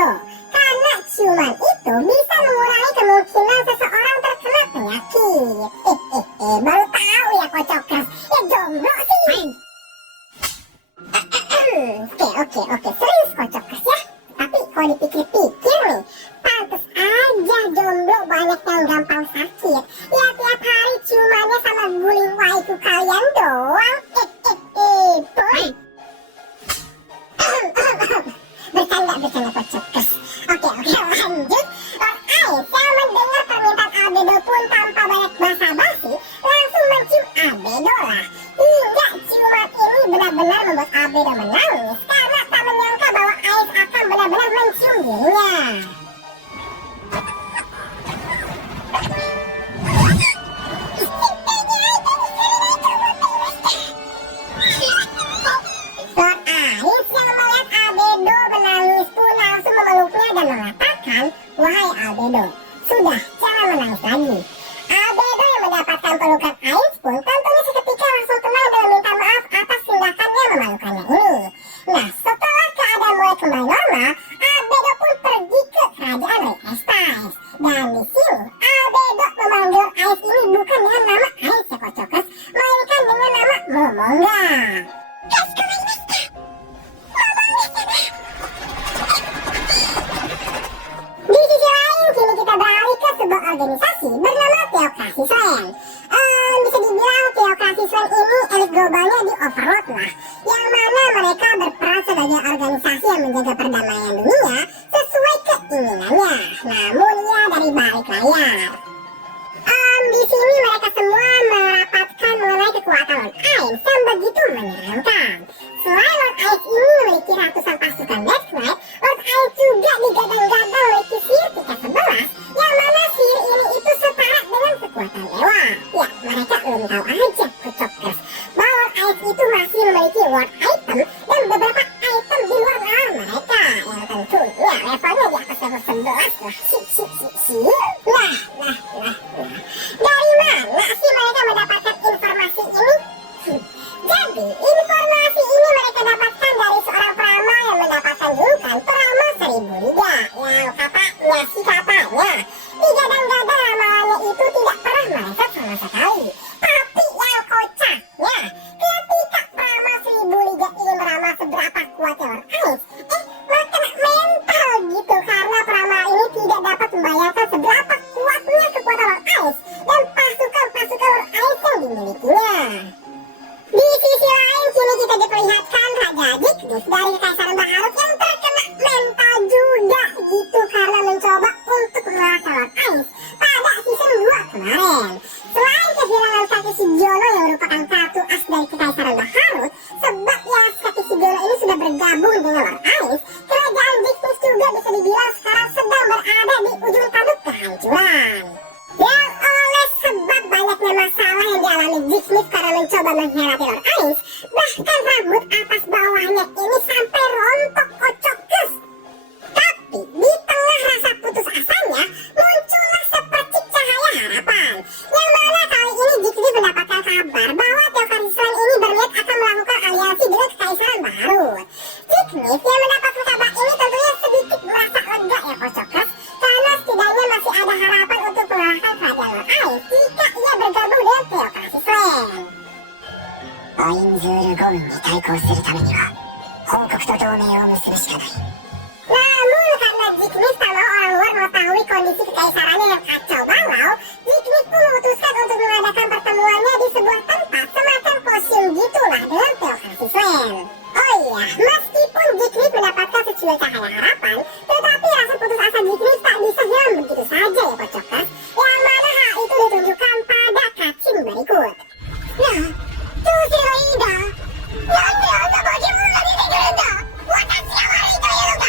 ciuman itu bisa mengurangi kemungkinan seseorang terkena penyakit. Baru tahu ya Kocokers. Ya jomblo sih. Oke, serius Kocokers ya. Tapi kalau dipikir-pikir nih, pantes aja jomblo banyak yang gampang sakit. Ya tiap hari ciumannya sama guling waifu kalian doang. Boy. Bercanda Kocokers. Oke, lanjut. Ais yang mendengar permintaan Albedo pun tanpa banyak basa-basi langsung mencium Albedo lah. Hingga ciuman ini benar-benar membuat Albedo menangis karena tak menyangka bahwa Ais akan benar-benar mencium dirinya. Lord Ais yang melihat Albedo menangis pun langsung memeluknya dan mengatakan, "Wahai Albedo, sudah, jangan menangis lagi." Albedo yang mendapatkan pelukan Ais pun tentunya seketika langsung tenang dan meminta maaf atas tindakannya memalukannya ini. Nah, setelah keadaan mulai kembali normal, Albedo pun pergi ke kerajaan Rikestais. Dan di sini, Albedo memanggil Ais ini bukan dengan nama Ais ya Kocokers, melainkan dengan nama Momonga. Di sisi lain, kini kita beralih ke sebuah organisasi bernama Theocracy Slant. Bisa dibilang Theocracy Slant ini elit globalnya di Overlord lah, yang mana mereka berperan sebagai organisasi yang menjaga perdamaian dunia sesuai keinginannya, namun ya dari balik layar. Di sini mereka semua merapatkan mengenai kekuatan Lord Ais yang begitu menyeramkan. Selain Lord Ais ini memiliki ratusan pasukan Death Knight, Lord Ais juga digadang-gadang memiliki sihir tingkat 11, yang mana sihir ini itu setara dengan kekuatan dewa. Ya, mereka belum tahu aja Kocokers bahwa Lord Ais itu masih memiliki ward item dan beberapa item di luar nalar mereka, yang tentunya levelnya di atas level 11 lah. Dari mana sih mereka mendapatkan informasi ini? Jadi, informasi ini mereka dapatkan dari seorang peramal yang mendapatkan julukan Peramal Seribu Liga, yang katanya digadang-gadang ramalannya itu tidak pernah meleset sama sekali. Tapi yang kocaknya, ketika Peramal Seribu Liga ini meramal seberapa kuatnya Lord Ais, malah kena mental gitu karena peramal ini tidak dapat membayangkan seberapa kuatnya kekuatan Lord Ais dan pasukan-pasukan Lord Ais yang dimilikinya. Di sisi lain, kini kita diperlihatkan Raja Zignis dari Kekaisaran Baharut yang terkena mental juga gitu karena mencoba untuk mengalahkan Lord Ais pada season 2 kemarin. Selain kehilangan kaki Shigiono yang merupakan kartu as dari Kekaisaran Baharut, sebab ya kaki Shigiono ini sudah bergabung dengan Lord Ais, kerajaan Zignis juga bisa dibilang sekarang sedang berada di ujung tanduk kehancuran. Dan oleh sebab banyaknya masalah yang dialami Zignis karena mencoba mengkhianati Lord Ais, bahkan rambut atas bawahnya ini sampai rontok Kocokers. Tapi di tengah rasa putus asanya, muncullah sepercik cahaya harapan, yang mana kali ini Zignis mendapatkan kabar bahwa Theocracy Slant ini berniat akan melakukan aliansi dengan Kekaisaran Baharut. Zignis yang mendapatkan kabar ini tentunya sedikit merasa lega ya Kocokers, karena setidaknya masih ada harapan untuk mengalahkan kerajaan Lord Ais jika ia bergabung dengan Theocracy Slant. アインズールゴウンに対抗するためには本国と同盟を結ぶしかない。 Namun karena Zignis tak mau orang luar mengetahui kondisi kekaisarannya yang kacau balau, Zignis pun memutuskan untuk mengadakan pertemuannya di sebuah tempat semacam posium gitulah dengan Theocracy Slant. Oh iya, meskipun Zignis mendapatkan secuil cahaya harapan, tetapi rasa putus asa Zignis tak bisa hilang begitu saja ya Kocokers, yang mana hal itu ditunjukkan pada cutscene berikut. Nah, どうすればいいんだ。なんであんな化け物が出てくるんだ。私が悪いというのか。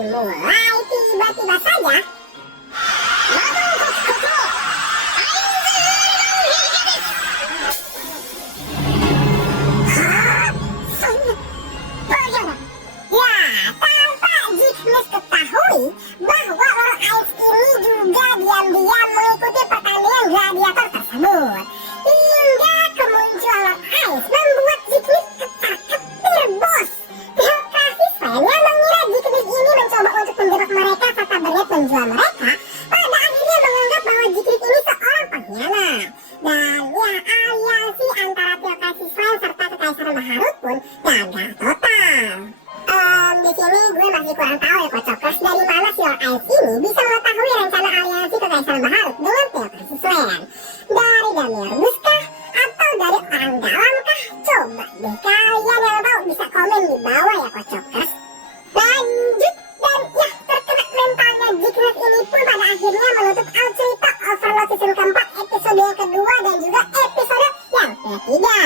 dimulai tiba-tiba saja. Ya, tanpa Jigmes ketahui bahwa Lord Ice ini juga diam-diam mengikuti pertandingan gladiator tersebut. Hingga kemunculan Lord Ice membuat Jigmes ketar-ketir, bos. Pihak Krasis lainnya mengira Jigmes ini mencoba untuk menjebak mereka serta berniat menjual mereka. Pada akhirnya menganggap bahwa Jigmes ini seorang pengkhianat. Dan ya, aliansi antara Tio Krasis lain serta Kekaisaran Baharut pun gagal total. Di sini gue masih kurang tahu ya Kocokers, dari mana si Lord Ice ini bisa mengetahui rencana aliansi Kekaisaran Baharut dengan Tio Krasis Land. Dari Damiurgus kah? Atau dari orang dalam kah? Coba deh kalian yang tahu bisa komen di bawah ya Kocokers. Lanjut, dan ya terkena mentalnya Jigmes ini pun pada akhirnya menutup alur cerita Overlord season keempat episode yang kedua dan juga episode yang ketiga.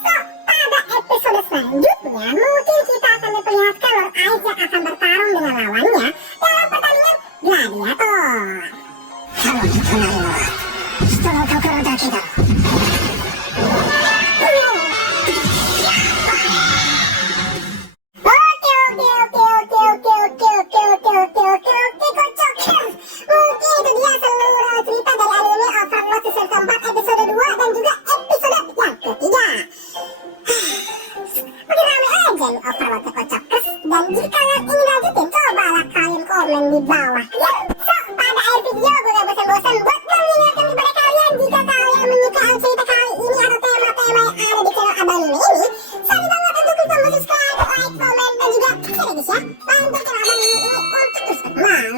So, pada episode selanjutnya mungkin kita akan diperlihatkan Lord Ice yang akan bertarung dengan lawannya dalam pertandingan gladiator. Kalau dikenal setelah kokoro dake da. Mungkin itu dia seluruh cerita dari anime Overlord season keempat episode 2 dan juga episode yang ketiga. Makin rame aja nih Overlord ya Kocokers. Dan jika kalian ingin lanjutin, cobalah kalian komen di bawah ya. So, pada akhir video gue gak bosan-bosan buat mengingatkan kepada kalian, jika kalian menyukai cerita kali ini atau tema-tema yang ada di channel Abang Mime ini, sorry banget untuk klik tombol subscribe, like, comment, dan juga share guys ya. Bantu channel Abang Mime ini untuk terus berkembang.